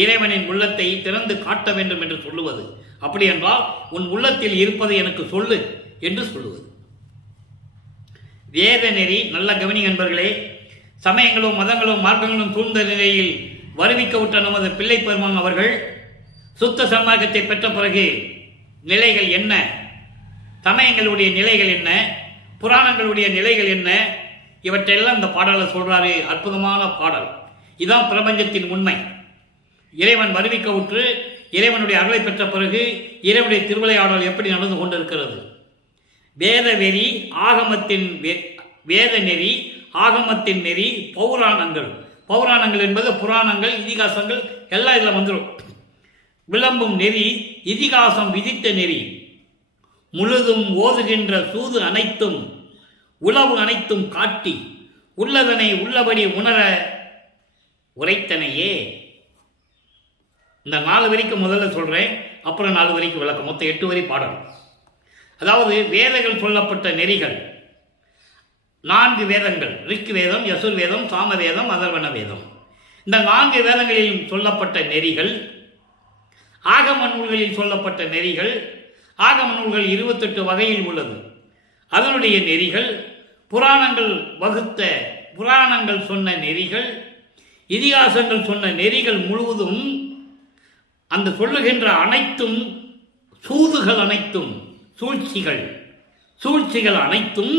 இறைவனின் உள்ளத்தை திறந்து காட்ட வேண்டும் என்று சொல்லுவது. அப்படி என்றால் உன் உள்ளத்தில் இருப்பதை எனக்கு சொல்லு என்று சொல்லுவது. வேத நெறி நல்ல கவனி நண்பர்களே. சமயங்களும் மதங்களும் மார்க்கங்களும் சூழ்ந்த நிலையில் வருவிக்க விட்ட நமது பிள்ளை பெருமான் அவர்கள் சுத்த சன்மார்க்கத்தை பெற்ற பிறகு நிலைகள் என்ன, சமயங்களுடைய நிலைகள் என்ன, புராணங்களுடைய நிலைகள் என்ன, இவற்றையெல்லாம் இந்த பாடலை சொல்றாரு. அற்புதமான பாடல். இதுதான் பிரபஞ்சத்தின் உண்மை. இறைவன் வருவிக்க உற்று இறைவனுடைய அருளை பெற்ற பிறகு இறைவனுடைய திருவிளையாடல் எப்படி நடந்து கொண்டிருக்கிறது. வேத வெறி ஆகமத்தின் வேத நெறி, ஆகமத்தின் நெறி, பௌராணங்கள். பௌராணங்கள் என்பது புராணங்கள், இதிகாசங்கள் எல்லாம் இதில் வந்துடும். விளம்பும் நெறி, இதிகாசம் விதித்த நெறி, முழுதும் ஓதுகின்ற சூது அனைத்தும் உளவு அனைத்தும் காட்டி உள்ளதனை உள்ளபடி உணர உரைத்தனையே. இந்த 4 வரைக்கும் முதல்ல சொல்றேன், அப்புறம் 4 வரைக்கும் விளக்கம், மொத்தம் 8 வரி பாடம். அதாவது வேதங்கள் சொல்லப்பட்ட நெறிகள் 4 வேதங்கள், ரிக் வேதம், யசுர் வேதம், சாம வேதம், அதர்வண வேதம். இந்த 4 வேதங்களிலும் சொல்லப்பட்ட நெறிகள், ஆகம நூல்களில் சொல்லப்பட்ட நெறிகள், ஆகம நூல்கள் 28 வகையில் உள்ளது. அதனுடைய நெறிகள், புராணங்கள் சொன்ன நெறிகள், இதிகாசங்கள் சொன்ன நெறிகள் முழுவதும், அந்த சொல்லுகின்ற அனைத்தும் சூதுகள் அனைத்தும், சூழ்ச்சிகள் அனைத்தும்,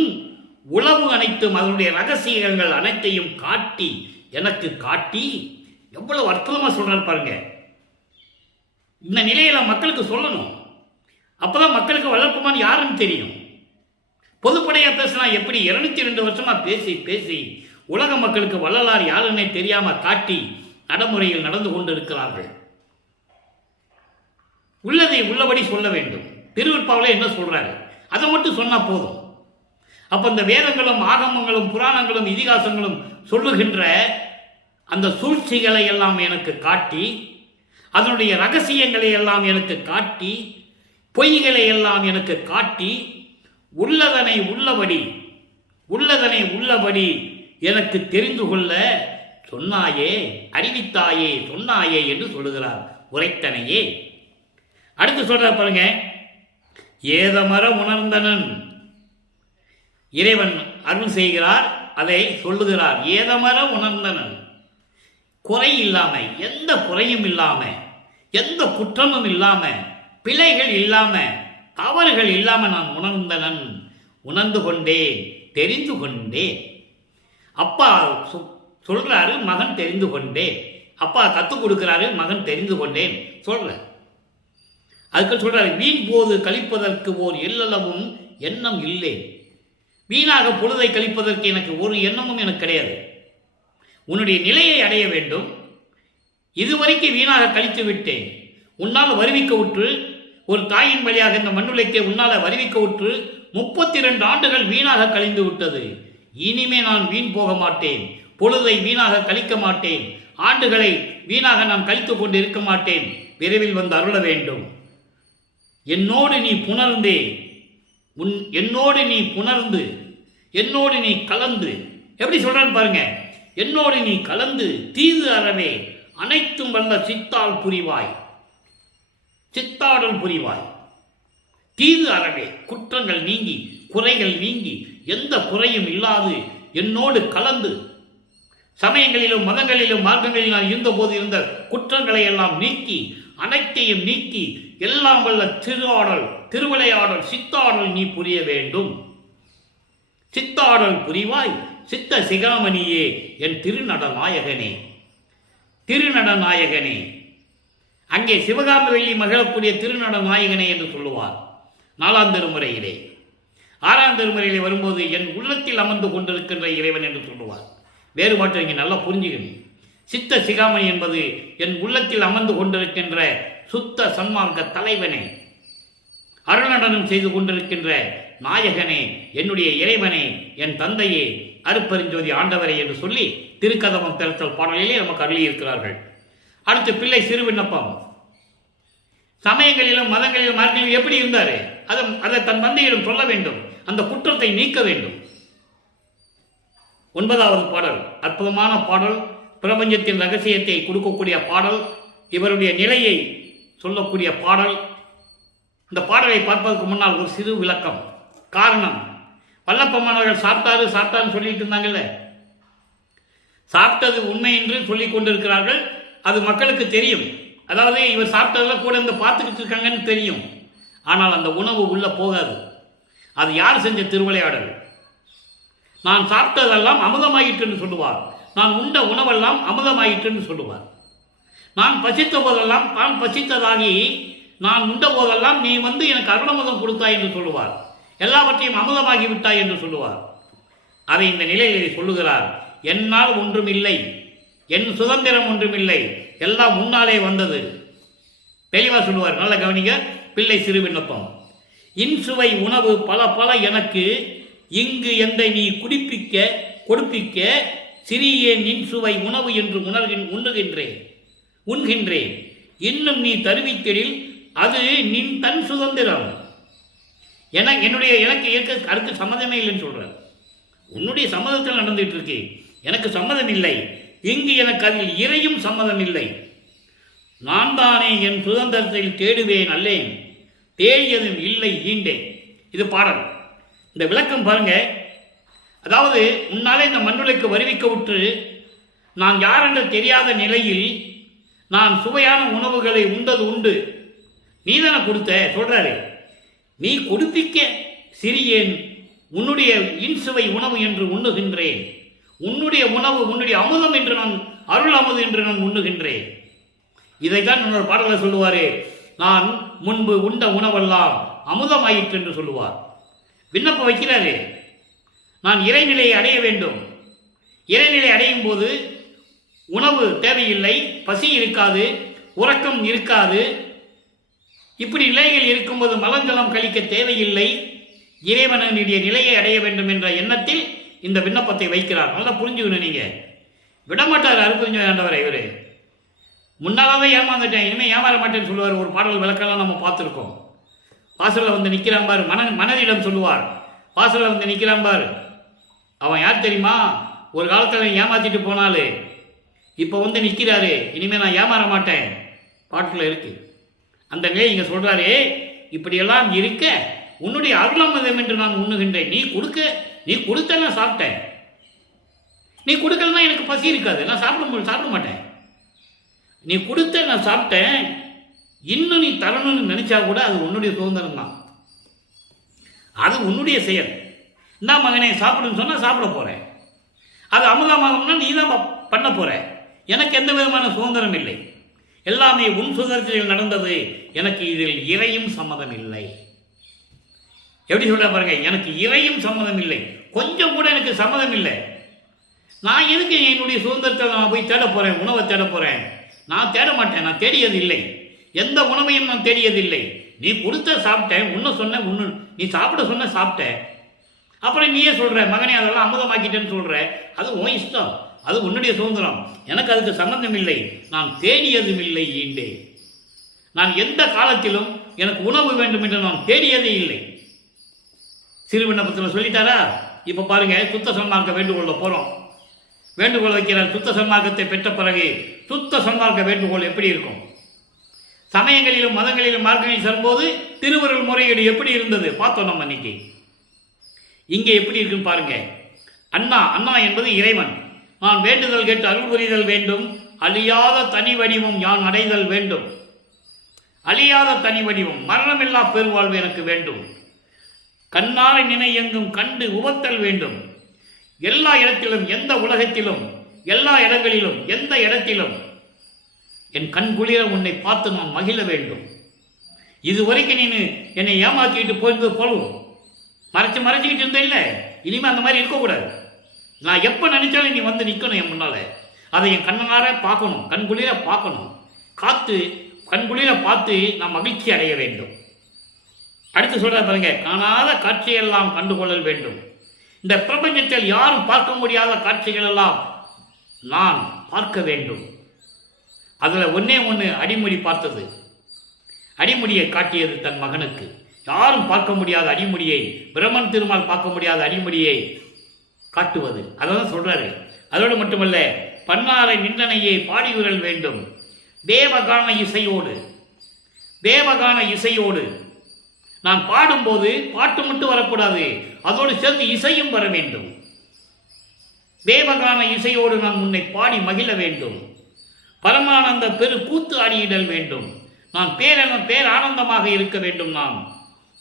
உளவு அனைத்தும், அதனுடைய ரகசியங்கள் அனைத்தையும் எனக்கு காட்டி எவ்வளவு அற்புதமா சொல்றாரு பாருங்க. இந்த நிலையில மக்களுக்கு சொல்லணும். அப்பதான் மக்களுக்கு வளர்ப்புமான்னு யாருன்னு தெரியும். பொதுப்படையா பேசினா எப்படி? 202 வருஷமா பேசி உலக மக்களுக்கு வள்ளலார் யாருன்னே தெரியாம காட்டி நடைமுறையில் நடந்து கொண்டிருக்கிறார்கள். உள்ளதை உள்ளபடி சொல்ல வேண்டும். திருவெட்பாவில் என்ன சொல்றாரு அதை மட்டும் சொன்னா போதும். அப்ப இந்த வேதங்களும் ஆகமங்களும் புராணங்களும் இதிகாசங்களும் சொல்லுகின்ற அந்த சூழ்ச்சிகளை எல்லாம் எனக்கு காட்டி, அதனுடைய ரகசியங்களை எல்லாம் எனக்கு காட்டி, பொய்களை எல்லாம் எனக்கு காட்டி, உள்ளதனை உள்ளபடி எனக்கு தெரிந்து கொள்ள சொன்னாயே, அறிவித்தாயே, சொன்னாயே என்று சொல்லுகிறார். உரைத்தனையே. அடுத்து சொல்ற பாருங்க, ஏதமர உணர்ந்தனன். இறைவன் அருள் செய்கிறார், அதை சொல்லுகிறார். ஏதமர உணர்ந்தனன், குறை இல்லாம, எந்த குறையும் இல்லாம, எந்த குற்றமும் இல்லாம, பிழைகள் இல்லாம, தவறுகள் இல்லாம நான் உணர்ந்து கொண்டேன், தெரிந்து கொண்டேன். அப்பா சொல்றாரு, மகன் தெரிந்து கொண்டேன். அப்பா கத்துக் கொடுக்கிறாரு, மகன் தெரிந்து கொண்டேன் சொல்ற. அதுக்கு சொல்றாரு, வீண் போது கழிப்பதற்கு ஓர் எல்லளவும் எண்ணம் இல்லை. வீணாக பொழுதை கழிப்பதற்கு எனக்கு ஒரு எண்ணமும் எனக்கு கிடையாது. உன்னுடைய நிலையை அடைய வேண்டும். இதுவரைக்கும் வீணாக கழித்து விட்டேன். உன்னால் வருவிக்க உற்று, ஒரு தாயின் வழியாக இந்த மண்ணுலைக்கே உன்னால் வருவிக்க உற்று 32 ஆண்டுகள் வீணாக கழிந்து விட்டது. இனிமே நான் வீண் போக மாட்டேன், பொழுதை வீணாக கழிக்க மாட்டேன், ஆண்டுகளை வீணாக நான் கழித்து கொண்டு இருக்க மாட்டேன். விரைவில் வந்து அருள வேண்டும். என்னோடு நீ புணர்ந்து என்னோடு நீ கலந்து, எப்படி சொல்றான்னு பாருங்க. என்னோடு நீ கலந்து தீது அறவே அனைத்தும் வல்ல சித்தாடல் புரிவாய். தீது அறவே, குற்றங்கள் நீங்கி, குறைகள் நீங்கி, எந்த குறையும் இல்லாது என்னோடு கலந்து, சமயங்களிலும் மதங்களிலும் மார்க்கங்களில் நான் இருந்த போது இருந்த குற்றங்களை எல்லாம் நீக்கி, அனைத்தையும் நீக்கி, எல்லாம் வல்ல திருவிளையாடல் சித்தாடல் நீ புரிய வேண்டும். சித்தாடல் புரிவாய் சித்த சிகாமணியே, என் திருநடநாயகனே. அங்கே சிவகாம வெள்ளி மகிழக்கூடிய திருநடநாயகனே என்று சொல்லுவார் 4ஆம் திருமுறையிலே. 6ஆம் திருமுறையிலே வரும்போது என் உள்ளத்தில் அமர்ந்து கொண்டிருக்கின்ற இறைவன் என்று சொல்லுவார். வேறுபாட்டை இங்கே நல்லா புரிஞ்சுக்கணும். சித்த சிகாமணி என்பது என் உள்ளத்தில் அமர்ந்து கொண்டிருக்கின்ற சுத்த சன்மார்க்க தலைவனே, அருள்நடனம் செய்து கொண்டிருக்கின்ற நாயகனே, என்னுடைய இறைவனே, என் தந்தையே, அருப்பெருஞ்சோதி ஆண்டவரே என்று சொல்லி திருக்கதவம் திறத்தல் பாடலிலே நமக்கு அருளியிருக்கிறார்கள். அடுத்து பிள்ளை சிறு விண்ணப்பம். சமயங்களிலும் மதங்களிலும் மார்க்கங்களிலும் எப்படி இருந்தாரு அதை தன் தந்தையிடம் சொல்ல வேண்டும், அந்த குற்றத்தை நீக்க வேண்டும். 9வது பாடல் அற்புதமான பாடல், பிரபஞ்சத்தின் ரகசியத்தை கொடுக்கக்கூடிய பாடல், இவருடைய நிலையை சொல்லக்கூடிய பாடல். இந்த பாடலை பார்ப்பதற்கு முன்னால் ஒரு சிறு விளக்கம். காரணம், வல்லப்பமானவர்கள் சாப்பிட்டாருன்னு சொல்லிட்டு இருந்தாங்கல்ல, சாப்பிட்டது உண்மை என்று சொல்லிக் கொண்டிருக்கிறார்கள். அது மக்களுக்கு தெரியும். அதாவது இவர் சாப்பிட்டதெல்லாம் கூட இருந்து பார்த்துக்கிட்டு இருக்காங்கன்னு தெரியும். ஆனால் அந்த உணவு உள்ள போகாது. அது யார் செஞ்ச திருவிளையாடல்? நான் சாப்பிட்டதெல்லாம் அமுதமாயிற்றுன்னு சொல்லுவார். நான் உண்ட உணவெல்லாம் அமுதமாயிற்றுன்னு சொல்லுவார். நான் பசித்த போதெல்லாம் தான் பசித்ததாகி நான் உண்ட போதெல்லாம் நீ வந்து எனக்கு அருணமுதம் கொடுத்தாய் என்று சொல்லுவார். எல்லாவற்றையும் அமுதமாகி விட்டாய் என்று சொல்லுவார். அதை இந்த நிலையிலே சொல்லுகிறார். என்னால் ஒன்றுமில்லை, என் சுதந்திரம் ஒன்றுமில்லை, எல்லாம் முன்னாலே வந்தது. தெளிவா சொல்லுவார். நல்ல கவனிங்க. பிள்ளை சிறு விண்ணப்பம். இன்சுவை உணவு பல பல எனக்கு இங்கு எந்தை நீ கொடுப்பிக்க சிறியேன் இன்சுவை உணவு என்று உண்ணுகின்றேன். இன்னும் நீ தருவித்தெழில் அது நின் தன் சுதந்திரம். எனக்கு அதுக்கு சம்மதமே இல்லைன்னு சொல்றார். உன்னுடைய சம்மதத்தில் நடந்துட்டு இருக்கு, எனக்கு சம்மதம் இல்லை. இங்கு எனக்கு அதில் இறையும் சம்மதம் இல்லை. நான் தானே என் சுதந்திரத்தில் தேடுவேன் அல்லேன், தேடியதும் இல்லை ஈண்டேன். இது பாடல். இந்த விளக்கம் பாருங்க. அதாவது முன்னாலே இந்த மண்ணுலைக்கு வருவிக்க விட்டு நான் யாரென்று தெரியாத நிலையில் நான் சுவையான உணவுகளை உண்டது உண்டு, நீ தானே கொடுத்த சொல்றாரு. நீ கொடுப்பிக்க சிறியேன், உன்னுடைய இன்சுவை உணவு என்று உண்ணுகின்றேன். உன்னுடைய உணவு உன்னுடைய அமுதம் என்று நான், அருள் அமுது என்று நான் உண்ணுகின்றேன். இதைத்தான் இன்னொரு பாடலை சொல்லுவாரு, நான் முன்பு உண்ட உணவெல்லாம் அமுதமாயிற்று என்று சொல்லுவார். விண்ணப்பம் வைக்கிறாரு, நான் இறைநிலையை அடைய வேண்டும். இறைநிலை அடையும் போது உணவு தேவையில்லை, பசி இருக்காது, உறக்கம் இருக்காது. இப்படி நிலைகள் இருக்கும்போது மலஞ்சலம் கழிக்க தேவையில்லை. இறைவனுடைய நிலையை அடைய வேண்டும் என்ற எண்ணத்தில் இந்த விண்ணப்பத்தை வைக்கிறார். நல்லா புரிஞ்சுக்கணும். நீங்க விடமாட்டார் அற்புதஞ்ச ஆண்டவரை. இவரு முன்னாலாவே ஏமாந்துட்டேன், இனிமேல் ஏமாற மாட்டேன்னு சொல்லுவார். ஒரு பாடல் விளக்கெல்லாம் நம்ம பார்த்துருக்கோம். வாசலில் வந்து நிற்கிறான் பார், மனதிடம் சொல்லுவார். வாசலில் வந்து நிற்கிறான் பார், அவன் யார் தெரியுமா? ஒரு காலத்தில் ஏமாத்திட்டு போனாலே இப்போ வந்து நிற்கிறாரு, இனிமேல் நான் ஏமாற மாட்டேன். பாட்டில் இருக்கு அந்த நிலை. இங்கே சொல்றாரு, இப்படியெல்லாம் இருக்க உன்னுடைய அருளமதம் என்று நான் உண்ணுகின்றேன். நீ கொடுத்த நான் சாப்பிட்டேன், நீ கொடுக்கலன்னா எனக்கு பசி இருக்காது, நான் சாப்பிட மாட்டேன். நீ கொடுத்த நான் சாப்பிட்டேன், இன்னும் நீ தரணும்னு நினைச்சா கூட அது உன்னுடைய சுதந்திரம் தான், அது உன்னுடைய செயல். இந்த மகனே சாப்பிடுன்னு சொன்னா சாப்பிட போறேன், அது அமுதமாகணும்னா நீ தான் பண்ண போற. எனக்கு எந்த விதமான சுதந்திரம் இல்லை, எல்லாமே உன் சுதந்திரத்தில் நடந்தது. எனக்கு இதில் இறையும் சம்மதம் இல்லை. எப்படி சொல்ற பாருங்க, எனக்கு இறையும் சம்மதம் இல்லை, கொஞ்சம் கூட எனக்கு சம்மதம் இல்லை. நான் எதுக்கு என்னுடைய சுதந்திரத்தை நான் போய் தேட போறேன், உணவை தேட போறேன்? நான் தேட மாட்டேன், நான் தேடியது இல்லை, எந்த உணவையும் நான் தேடியதில்லை. நீ கொடுத்த சாப்பிட்டேன், உன்ன சொன்ன உன்னு, நீ சாப்பிட சொன்ன சாப்பிட்டேன். அப்புறம் நீயே சொல்ற மகனே அதெல்லாம் அமுதமாக்கிட்டேன்னு சொல்ற, அது உன் இஷ்டம், அது உன்னுடைய சுதந்திரம், எனக்கு அதுக்கு சம்பந்தம் இல்லை, நான் தேடியதும் இல்லை ஈண்டே. நான் எந்த காலத்திலும் எனக்கு உணவு வேண்டும் என்று நான் தேடியதே இல்லை. சிறு விண்ணப்பத்தில் சொல்லிட்டாரா? இப்ப பாருங்க, சுத்த சன்மார்க்க வேண்டுகோள் போறோம். வேண்டுகோள் வைக்கிறார். சுத்த சன்மார்க்கத்தை பெற்ற பிறகு சுத்த சன்மார்க்க வேண்டுகோள் எப்படி இருக்கும்? சமயங்களிலும் மதங்களிலும் மார்க்கங்களில் செல்லும்போது திருவருள் முறையீடு எப்படி இருந்தது பார்த்தோம் நம்ம இன்னைக்கு. இங்கே எப்படி இருக்குன்னு பாருங்க. அண்ணா என்பது இறைவன். நான் வேண்டுதல் கேட்டு அருள் புரிதல் வேண்டும், அழியாத தனி வடிவம் யான் அடைதல் வேண்டும். அழியாத தனி வடிவம், மரணமில்லா பெருவாழ்வு எனக்கு வேண்டும். கண்ணாரை நினை எங்கும் கண்டு உவத்தல் வேண்டும். எல்லா இடத்திலும், எந்த உலகத்திலும், எல்லா இடங்களிலும், எந்த இடத்திலும் என் கண் குளிர உன்னை பார்த்து நான் மகிழ வேண்டும். இதுவரைக்கும் நீ என்னை ஏமாற்றிட்டு போயிருந்தது போலும், மறைச்சிக்கிட்டு இருந்த இல்லை, இனிமே அந்த மாதிரி இருக்கக்கூடாது. நான் எப்போ நினைச்சாலும் நீ வந்து நிற்கணும் என் முன்னால, அதை என் கண்ணார பார்க்கணும், கண்குளிர பார்க்கணும், கண்குளிர பார்த்து நான் மகிழ்ச்சி அடைய வேண்டும். அடுத்து சொல்ற பாருங்க, காணாத காட்சியெல்லாம் கண்டுகொள்ளல் வேண்டும். இந்த பிரபஞ்சத்தில் யாரும் பார்க்க முடியாத காட்சிகள் எல்லாம் நான் பார்க்க வேண்டும். அதுல ஒண்ணு அடிமுடி பார்த்தது, அடிமுடியை காட்டியது தன் மகனுக்கு. யாரும் பார்க்க முடியாத அடிமுடியை, பிரம்மன் திருமால் பார்க்க முடியாத அடிமுடியை காட்டுவது, அதான் சொல்றாரு. அதோடு மட்டுமல்ல, பன்னாரை நின்றனையை பாடியுறல் வேண்டும். தேவகான இசையோடு நான் பாடும்போது பாட்டு மட்டும் வரக்கூடாது, அதோடு சேர்ந்து இசையும் வர வேண்டும். தேவகான இசையோடு நான் உன்னை பாடி மகிழ வேண்டும். பரமானந்த பெரு கூத்து ஆடியிடல் வேண்டும். நான் பேரானந்தமாக இருக்க வேண்டும். நான்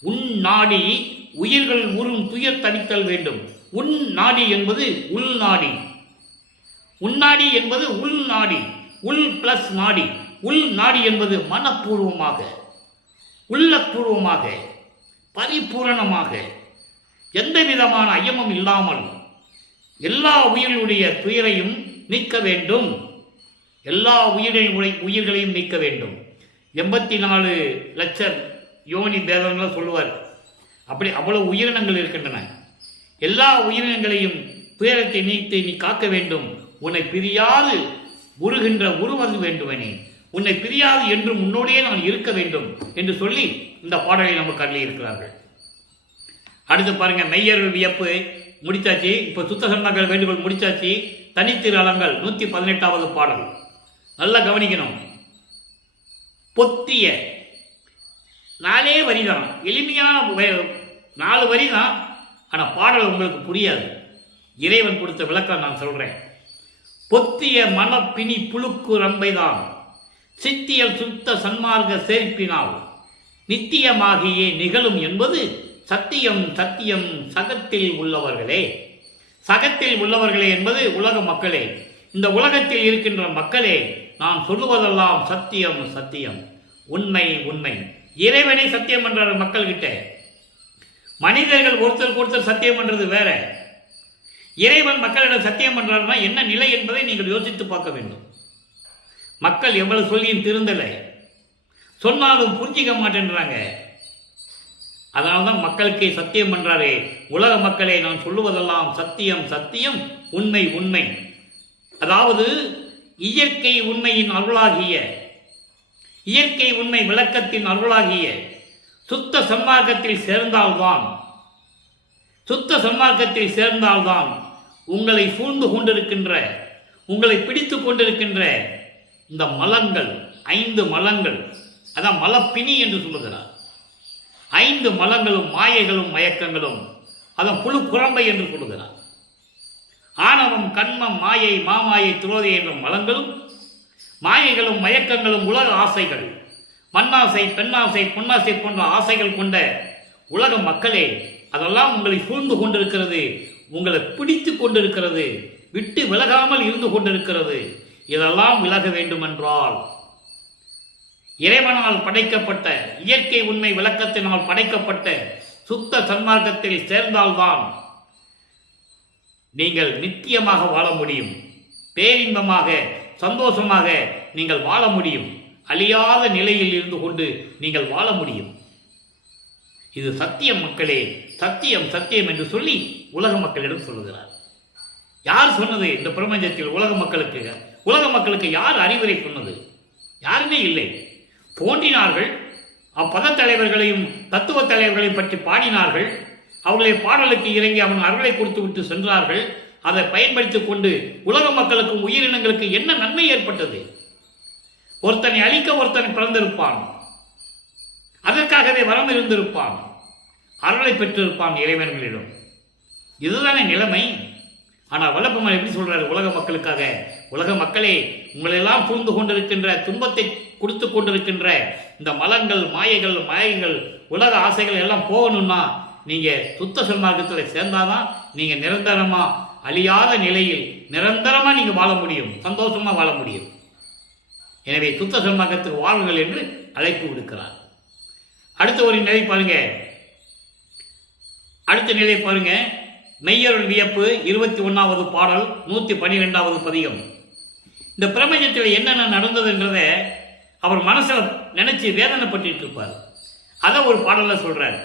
உன் நாடி உயிர்கள் உறும் துயர் தவித்தல் வேண்டும். உன் நாடி என்பது உள்நாடி, உன்னாடி என்பது உள்நாடி, உள் பிளஸ் நாடி. உள் நாடி என்பது மனப்பூர்வமாக, உள்ளப்பூர்வமாக, பரிபூரணமாக, எந்த விதமான ஐயமும் இல்லாமல் எல்லா உயிர்களுடைய துயரையும் நீக்க வேண்டும். எல்லா உயிர்களையும் நீக்க வேண்டும். 84 லட்சம் யோனி பேதங்கள் சொல்லுவார். அப்படி அவ்வளவு உயிரினங்கள் இருக்கின்றன. எல்லா உயிரினங்களையும் துயரத்தை நீத்து நீ காக்க வேண்டும். உன்னை பிரியாது உருகின்ற உருவது வேண்டுவனே. உன்னை பிரியாது என்று முன்னோடியே நான் இருக்க வேண்டும் என்று சொல்லி இந்த பாடலை நமக்கு அருளி இருக்கிறார்கள். அடுத்து பாருங்க, மெய்யருள் வியப்பு முடிச்சாச்சு. இப்ப சுத்த சன்மார்க்க வேண்டுகோள் முடிச்சாச்சு. தனித்திரு அலங்கள் 118வது பாடல் நல்லா கவனிக்கணும். பொத்திய 4 வரிதான், எளிமையான 4 வரி தான். ஆனா பாடல் உங்களுக்கு புரியாது. இறைவன் கொடுத்த விளக்கம் நான் சொல்றேன். பொத்திய மனப்பிணி புழுக்கு ரம்பைதான் சித்தியல் சுத்த சன்மார்க்க சேர்ப்பினால் நித்தியமாகியே நிகழும் என்பது சத்தியம் சத்தியம் சகத்தில் உள்ளவர்களே. சகத்தில் உள்ளவர்களே என்பது உலக மக்களே. இந்த உலகத்தில் இருக்கின்ற மக்களே, நான் சொல்லுவதெல்லாம் சத்தியம் சத்தியம், உண்மை உண்மை. இறைவனை சத்தியம் பண்ற மக்கள் கிட்ட, மனிதர்கள் ஒருத்தருக்கு ஒருத்தர் சத்தியம் பண்றது வேற. இறைவன் மக்களிடம் சத்தியம் பண்றாருன்னா என்ன நிலை என்பதை நீங்கள் யோசித்து பார்க்க வேண்டும். மக்கள் எவ்வளவு சொல்லியும் திருந்தலை, சொன்னாலும் புரிஞ்சிக்க மாட்டேன்றாங்க. அதனால்தான் மக்களுக்கே சத்தியம் பண்றாரே, உலக மக்களே நான் சொல்லுவதெல்லாம் சத்தியம் சத்தியம், உண்மை உண்மை. அதாவது இயற்கை உண்மையின் அருளாகிய, இயற்கை உண்மை விளக்கத்தின் அருளாகிய சுத்த சன்மார்க்கத்தில் சேர்ந்தால்தான், சுத்த சன்மார்க்கத்தில் சேர்ந்தால்தான் உங்களை சூழ்ந்து கொண்டிருக்கின்ற, உங்களை பிடித்து கொண்டிருக்கின்ற இந்த மலங்கள், 5 மலங்கள், அதான் மலப்பிணி என்று சொல்லுகிறார். 5 மலங்களும் மாயைகளும் மயக்கங்களும், அதான் புழு குரம்பை என்று சொல்லுகிறார். ஆணவம் கண்மம் மாயை மாமாயை துரோதை என்ற மலங்களும் மாயைகளும் மயக்கங்களும் உலக ஆசைகள், மண்ணாசை பெண்ணாசை பொன்னாசை போன்ற ஆசைகள் கொண்ட உலக மக்களே, அதெல்லாம் உங்களை சூழ்ந்து கொண்டிருக்கிறது, உங்களை பிடித்து கொண்டிருக்கிறது, விட்டு விலகாமல் இருந்து கொண்டிருக்கிறது. இதெல்லாம் விலக வேண்டுமென்றால் இறைவனால் படைக்கப்பட்ட, இயற்கை உண்மை விளக்கத்தினால் படைக்கப்பட்ட சுத்த சன்மார்க்கத்தில் சேர்ந்தால்தான் நீங்கள் நித்தியமாக வாழ முடியும், பேரின்பமாக சந்தோஷமாக நீங்கள் வாழ முடியும், அழியாத நிலையில் இருந்து கொண்டு நீங்கள் வாழ முடியும். இது சத்தியம் மக்களே, சத்தியம் சத்தியம் என்று சொல்லி உலக மக்களிடம் சொல்லுகிறார். யார் சொன்னது இந்த பிரபஞ்சத்தில் உலக மக்களுக்கு? உலக மக்களுக்கு யார் அறிவுரை சொன்னது? யாருமே இல்லை. தோன்றினார்கள், அப்பத தலைவர்களையும் தத்துவ தலைவர்களையும் பற்றி பாடினார்கள், அவர்களை பாடலுக்கு இறங்கி அவன் அருளை கொடுத்து விட்டு சென்றார்கள். அதை பயன்படுத்திக் கொண்டு உலக மக்களுக்கும் உயிரினங்களுக்கு என்ன நன்மை ஏற்பட்டது? ஒருத்தனை அழிக்க ஒருத்தனை பிறந்திருப்பான், அதற்காகவே வரம் இருந்திருப்பான், அருளை பெற்றிருப்பான் இறைவன்களிடம். இதுதானே நிலைமை. ஆனால் வல்லபெருமான் எப்படி சொல்றாரு? உலக மக்களுக்காக, உலக மக்களே, உங்களெல்லாம் புரிந்து கொண்டிருக்கின்ற, துன்பத்தை கொடுத்து கொண்டிருக்கின்ற இந்த மலங்கள் மாயைகள் மாயைகள் உலக ஆசைகள் எல்லாம் போகணும்னா நீங்க சுத்த சன்மார்க்கத்தில் சேர்ந்தாதான் நீங்க நிரந்தரமா அழியாத நிலையில் நிரந்தரமா நீங்க வாழ முடியும், சந்தோஷமா வாழ முடியும். எனவே சுத்த சன்மார்க்கத்தில் வாழுங்கள் என்று அழைப்பு விடுக்கிறார். அடுத்த ஒரு நிலை பாருங்க, அடுத்த நிலை பாருங்க. மெய்யருள் வியப்பு 21வது பாடல் 112வது பதிகம். இந்த பிரபஞ்சத்தில் என்னென்ன நடந்ததுன்றத அவர் மனசுல நினைச்சு வேதனைப்பட்டு இருப்பார். அதை ஒரு பாடல்ல சொல்றார்.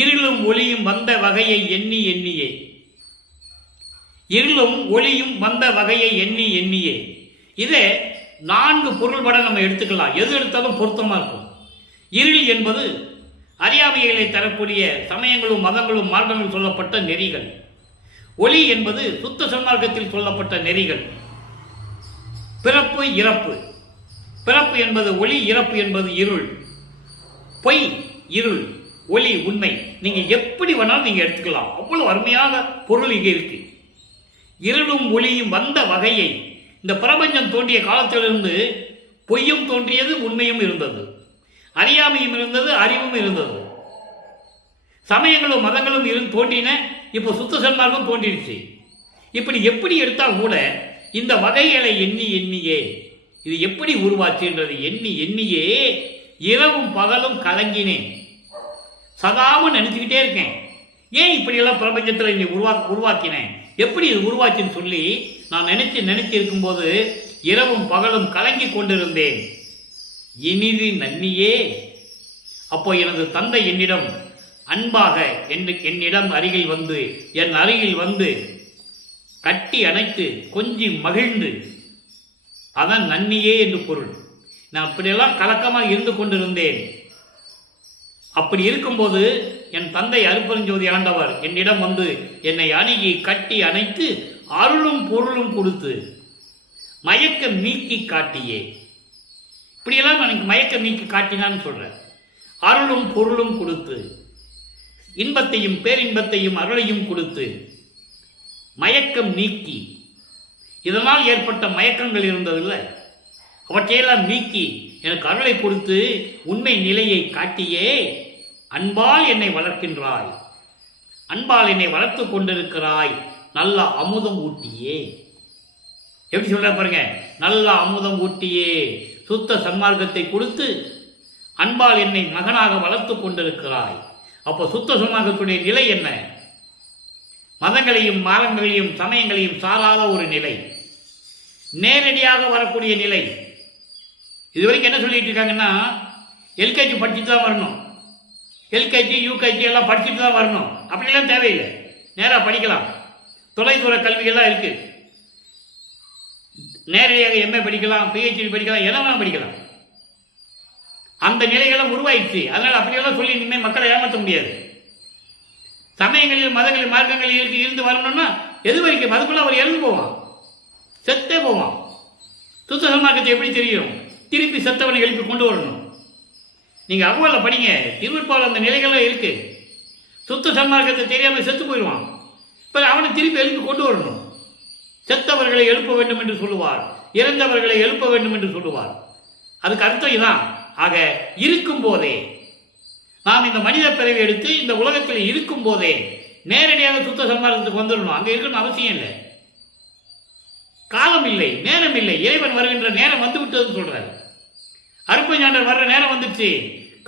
இருளும் ஒளியும் வந்த வகையை எண்ணி எண்ணியே, இருளும் ஒளியும் வந்த வகையை எண்ணி எண்ணியே. இதை 4 பொருள்பட நம்ம எடுத்துக்கலாம், எது எடுத்தாலும் பொருத்தமா இருக்கும். இருள் என்பது அறியாமைகளை தரக்கூடிய சமயங்களும் மதங்களும் மார்க்கங்களும் சொல்லப்பட்ட நெறிகள். ஒளி என்பது சுத்த சன்மார்க்கத்தில் சொல்லப்பட்ட நெறிகள். பிறப்பு இறப்பு, பிறப்பு என்பது ஒளி, இறப்பு என்பது இருள். பொய் இருள், ஒளி உண்மை. நீங்க எப்படி வேணாலும் நீங்க எடுத்துக்கலாம், அவ்வளவு அருமையான பொருள் இங்கே இருக்கு. இருளும் ஒளியும் வந்த வகையை, இந்த பிரபஞ்சம் தோன்றிய காலத்திலிருந்து பொய்யும் தோன்றியது, உண்மையும் இருந்தது, அறியாமையும் இருந்தது, அறிவும் இருந்தது. சமயங்களும் மதங்களும் தோன்றின. இப்போ சுத்த சன்மார்க்கம் தோன்றிடுச்சு. இப்படி எப்படி எடுத்தா கூட இந்த வகைகளை எண்ணி எண்ணியே, இது எப்படி உருவாச்சுன்றது எண்ணி எண்ணியே இரவும் பகலும் கலங்கினேன். சதாவும் நினைச்சுக்கிட்டே இருக்கேன், ஏன் இப்படியெல்லாம் பிரபஞ்சத்தில் நீ உருவாக்கினேன், எப்படி இது உருவாச்சுன்னு சொல்லி நான் நினைச்சு இருக்கும்போது இரவும் பகலும் கலங்கி கொண்டிருந்தேன். இனிது நன்னியே. அப்போ எனது தந்தை என்னிடம் அன்பாக என்னிடம் அருகில் வந்து, என் அருகில் வந்து கட்டி அணைத்து கொஞ்சி மகிழ்ந்து, அதன் நன்னியே என்று பொருள். நான் அப்படியெல்லாம் கலக்கமாக இருந்து கொண்டிருந்தேன். அப்படி இருக்கும்போது என் தந்தை அருட்பெருஞ்சோதி ஆண்டவர் என்னிடம் வந்து என்னை அணுகி கட்டி அணைத்து அருளும் பொருளும் கொடுத்து மயக்கம் நீக்கி காட்டியே. இப்படியெல்லாம் எனக்கு மயக்கம் நீக்கி காட்டினான்னு சொல்றேன். அருளும் பொருளும் கொடுத்து இன்பத்தையும் பேரின்பத்தையும் அருளையும் கொடுத்து மயக்கம் நீக்கி, இதனால் ஏற்பட்ட மயக்கங்கள் இருந்ததில்லை, அவற்றையெல்லாம் நீக்கி எனக்கு அருளை கொடுத்து உண்மை நிலையை காட்டியே அன்பால் என்னை வளர்க்கின்றாய், அன்பால் என்னை வளர்த்து கொண்டிருக்கிறாய், நல்ல அமுதம் ஊட்டியே. எப்படி சொல்ற பாருங்க, நல்ல அமுதம் ஊட்டியே, சுத்த சன்மார்க்கத்தை கொடுத்து அன்பால் என்னை மகனாக வளர்த்து கொண்டிருக்கிறாய். அப்போ சுத்த சன்மார்க்கத்துடைய நிலை என்ன? மதங்களையும் மார்க்கங்களையும் சமயங்களையும் சாராத ஒரு நிலை, நேரடியாக வரக்கூடிய நிலை. இதுவரைக்கும் என்ன சொல்லிட்டு இருக்காங்கன்னா, எல்கேஜி படிச்சுட்டு தான் வரணும், எல்கேஜி யூகேஜி எல்லாம் படிச்சுட்டு தான் வரணும், அப்படிலாம் தேவையில்லை, நேராக படிக்கலாம். தொலைதூர கல்விகள்லாம் இருக்கு, நேரடியாக எம்ஏ படிக்கலாம், பிஹெச்டி படிக்கலாம், என்ன வேணாலும் படிக்கலாம். அந்த நிலைகளும் உருவாயிடுச்சு. அதனால் அப்படியெல்லாம் சொல்லி இனிமேல் மக்களை ஏமாற்ற முடியாது. சமயங்களில் மதங்களில் மார்க்கங்களில் இருந்து வரணும்னா எது வரைக்கும் அதுக்குள்ள அவர் இறந்து போவான், செத்தே போவான். சுத்த சன்மார்க்கத்தை எப்படி தெரியும்? திருப்பி செத்தவனை எழுப்பி கொண்டு வரணும். நீங்க அகவலை படிங்க, திருவிற்பால் அந்த நிலைகள்லாம் இருக்கு. சுத்த சன்மார்க்கத்தை தெரியாமல் செத்து போயிடுவான். இப்போ அவனை திருப்பி எழுப்பி கொண்டு வரணும். செத்தவர்களை எழுப்ப வேண்டும் என்று சொல்லுவார், இறந்தவர்களை எழுப்ப வேண்டும் என்று சொல்லுவார். அதுக்கு அர்த்தம் இதான். ஆக இருக்கும் போதே, நாம் இந்த மனித பிறவி எடுத்து இந்த உலகத்தில் இருக்கும் போதே நேரடியாக சுத்த சன்மார்க்கத்துக்கு வந்துடணும். அங்கே இருக்கணும்னு அவசியம் இல்லை. காலம் இல்லை, நேரம் இல்லை, இறைவன் வருகின்ற நேரம் வந்து விட்டதுன்னு சொல்றாரு. அருட்பெருஞ்சாண்டவர் வர்ற நேரம் வந்துச்சு,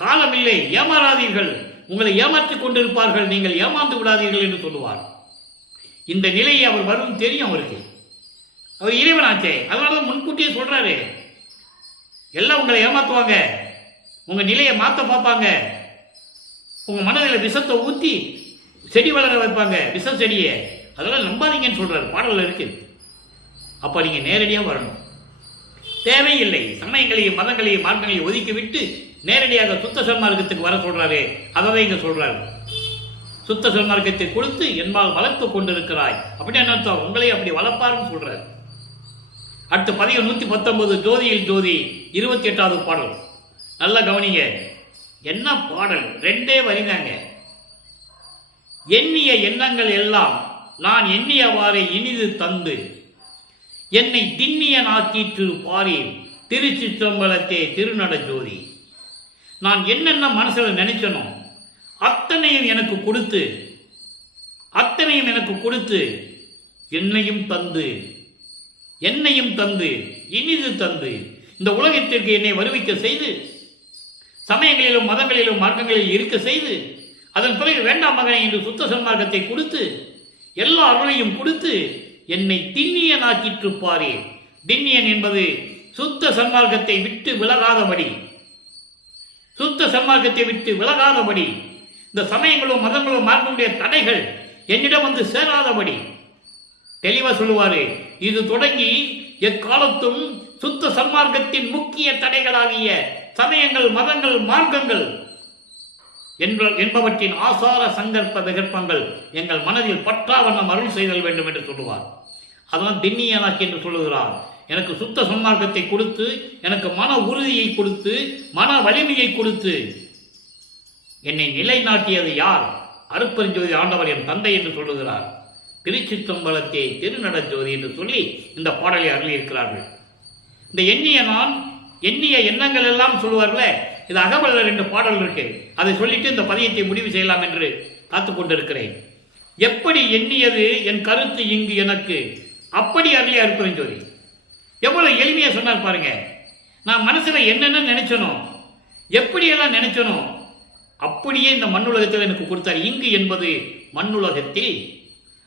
காலம் இல்லை, ஏமாறாதீர்கள், உங்களை ஏமாற்றிக் கொண்டிருப்பார்கள், நீங்கள் ஏமாந்து விடாதீர்கள் என்று சொல்லுவார். இந்த நிலையை அவர் வரும் தெரியும் அவருக்கு. அவர் இறைவனாச்சே, அதனால முன்கூட்டியே சொல்றாரு, எல்லாம் உங்களை ஏமாத்துவாங்க, உங்க நிலையை மாற்ற பார்ப்பாங்க, உங்க மனதில் விஷத்தை ஊற்றி செடி வளர வைப்பாங்க, விஷ செடியை, அதெல்லாம் நம்பாதீங்கன்னு சொல்றாரு. பாடல்கள் இருக்கு. அப்ப நீங்க நேரடியாக வரணும், தேவையில்லை சமயங்களையும் மதங்களையும் மார்க்கங்களையும் ஒதுக்கி விட்டு நேரடியாக சுத்த சன்மார்க்கத்துக்கு வர சொல்றாரு. அதை இங்க சொல்றாரு, சுத்த சன்மார்க்கத்தை கொடுத்து என்பால் வளர்த்து கொண்டிருக்கிறாய். அப்படி என்ன அர்த்தம்? உங்களை அப்படி வளர்ப்பாருன்னு சொல்றாரு. அடுத்து பதிவு 119 ஜோதியில் ஜோதி 28வது பாடல். நல்லா கவனிங்க, என்ன பாடல், ரெண்டே வரிதாங்க. எண்ணிய எண்ணங்கள் எல்லாம் நான் எண்ணியவாறே இனிது தந்து என்னை திண்ணிய நாக்கீற்று பாரீர் திருச்சிற்றம்பலத்தே திருநட ஜோதி. நான் என்னென்ன மனசுல நினைச்சனோ அத்தனையும் எனக்கு கொடுத்து, அத்தனையும் எனக்கு கொடுத்து என்னையும் தந்து, என்னையும் தந்து இனிது தந்து இந்த உலகத்திற்கு என்னை வருவிக்க செய்து, சமயங்களிலும் மதங்களிலும் மார்க்கங்களில் இருக்க செய்து, அதன் பிறகு வேண்டாம் மகனை என்று சுத்த சன்மார்க்கத்தை கொடுத்து, எல்லா அருளையும் கொடுத்து என்னை திண்ணிய நாக்கிற்றுப்பாரே. திண்ணியன் என்பது சுத்த சன்மார்க்கத்தை விட்டு விலகாதபடி, சுத்த சன்மார்க்கத்தை விட்டு விலகாதபடி, இந்த சமயங்களும் மதங்களும் மார்க்கமுடைய தடைகள் என்னிடம் வந்து சேராதபடி தெளிவா சொல்லுவாரு. இது தொடங்கி எக்காலத்தும் சுத்த சன்மார்க்கத்தின் முக்கிய தடைகளாகிய சமயங்கள் மதங்கள் மார்க்கங்கள் என்பவற்றின் ஆசார சங்கற்ப விகற்பங்கள் எங்கள் மனதில் பற்றாவண்ணம் அருள் செய்தல் வேண்டும் என்று சொல்லுவார். அதனால் திண்ணியனாக்கி என்று சொல்லுகிறார். எனக்கு சுத்த சன்மார்க்கத்தை கொடுத்து, எனக்கு மன உறுதியை கொடுத்து, மன வலிமையை கொடுத்து என்னை நிலைநாட்டியது யார்? அருட்பெருஞ்சோதி ஆண்டவர் என் தந்தை என்று சொல்லுகிறார். திருச்சிற்றம்பலத்தை திருநட ஜோதி என்று சொல்லி இந்த பாடலை அருளியிருக்கிறார்கள். இந்த எண்ணிய எண்ணங்கள் எல்லாம் சொல்லுவார்களே, இது அகவல்ல 2 பாடல் இருக்கு. அதை சொல்லிட்டு இந்த பதியத்தை முடிவு செய்யலாம் என்று காத்துக் கொண்டிருக்கிறேன். எப்படி எண்ணியது என் கருத்து இங்கு எனக்கு, அப்படி அருளிய அருட்பெருஞ்சோதி. எவ்வளவு எளிமையா சொன்னார் பாருங்க. நான் மனசுல என்னென்ன நினைச்சனோ, எப்படியெல்லாம் நினைச்சனோ அப்படியே இந்த மண்ணுலகத்தில் எனக்கு கொடுத்தார். இங்கு என்பது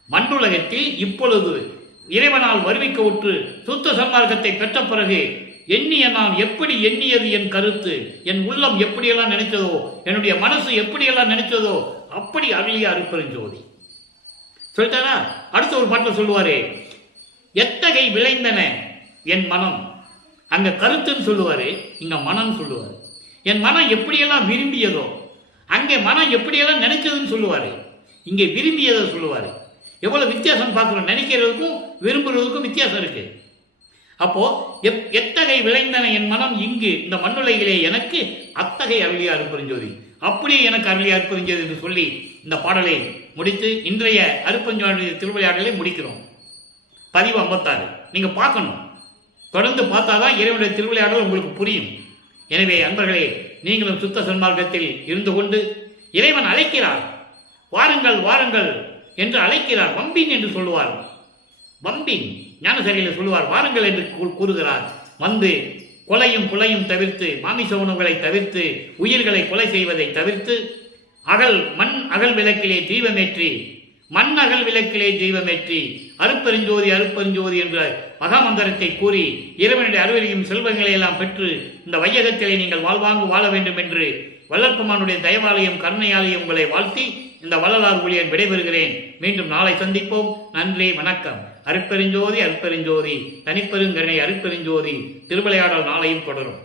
மண்ணுலகத்தில் இப்பொழுது இறைவனால் வருவிக்க உற்று சுத்த சன்மார்க்கத்தை பெற்ற பிறகு எண்ணிய நான் எப்படி எண்ணியது என் கருத்து, என் உள்ளம் எப்படியெல்லாம் நினைச்சதோ, என்னுடைய மனசு எப்படியெல்லாம் நினைச்சதோ அப்படி அருளிய அருட்பெருஞ்சோதி சொல்லிட்டாரா. அடுத்த ஒரு பாட்டில் சொல்லுவாரு, எத்தகை விளைந்தன என் மனம் அங்க கருத்துன்னு சொல்லுவாரு, இங்க மனம்னு சொல்லுவாரு. என் மனம் எப்படியெல்லாம் விரும்பியதோ அங்கே மனம் எப்படியெல்லாம் நினைச்சதுன்னு சொல்லுவாரு, இங்கே விரும்பியதை சொல்லுவாரு. எவ்வளவு வித்தியாசம் பார்க்கிறோம். நினைக்கிறதுக்கும் விரும்புறதுக்கும் வித்தியாசம் இருக்கு. அப்போ எத்தகை விளைந்தன என் மனம் இங்கு இந்த மண்ணுலகிலே எனக்கு அத்தகை அருளிய அருட்பெருஞ்சோதி, அப்படியே எனக்கு அருளிய அருட்பெருஞ்சோதி என்று சொல்லி இந்த பாடலை முடித்து இன்றைய அருட்பெருஞ்சோதி திருவிளையாடலை முடிக்கிறோம். பதிவு 56 நீங்க பார்க்கணும். தொடர்ந்து பார்த்தாதான் இறைவனுடைய திருவிளையாடல் உங்களுக்கு புரியும். எனவே அன்பர்களே, நீங்களும் சுத்த சன்மார்க்கத்தில் இருந்து கொண்டு இறைவன் அழைக்கிறார், வாருங்கள் வாருங்கள் என்று அழைக்கிறார். வம்பின் என்று சொல்லுவார், வம்பின் ஞானசரியில் சொல்லுவார், வாருங்கள் என்று கூறுகிறார். வந்து கொலையும் புலையும் தவிர்த்து, மாமிச உணவுகளை தவிர்த்து, உயிர்களை கொலை செய்வதை தவிர்த்து, மண் அகல் விளக்கிலே தீபமேற்றி, மண் அகல் விளக்கிலே தீபமேற்றி அருட்பெருஞ்சோதி அருட்பெருஞ்சோதி என்ற மகாமந்திரத்தை கூறி இறைவனுடைய அருளையும் செல்வங்களை எல்லாம் பெற்று இந்த வையகத்திலே நீங்கள் வாழ்வாங்கு வாழ வேண்டும் என்று வல்லற்பெருமானுடைய தயவாலயம் கருணையாலயம் உங்களை வாழ்த்தி இந்த வள்ளலார் ஊழியன் விடைபெறுகிறேன். மீண்டும் நாளை சந்திப்போம். நன்றி, வணக்கம். அருட்பெருஞ்சோதி அருட்பெருஞ்சோதி, தனிப்பெருங்கருணை அருட்பெருஞ்சோதி. திருவிளையாடல் நாளையும் தொடரும்.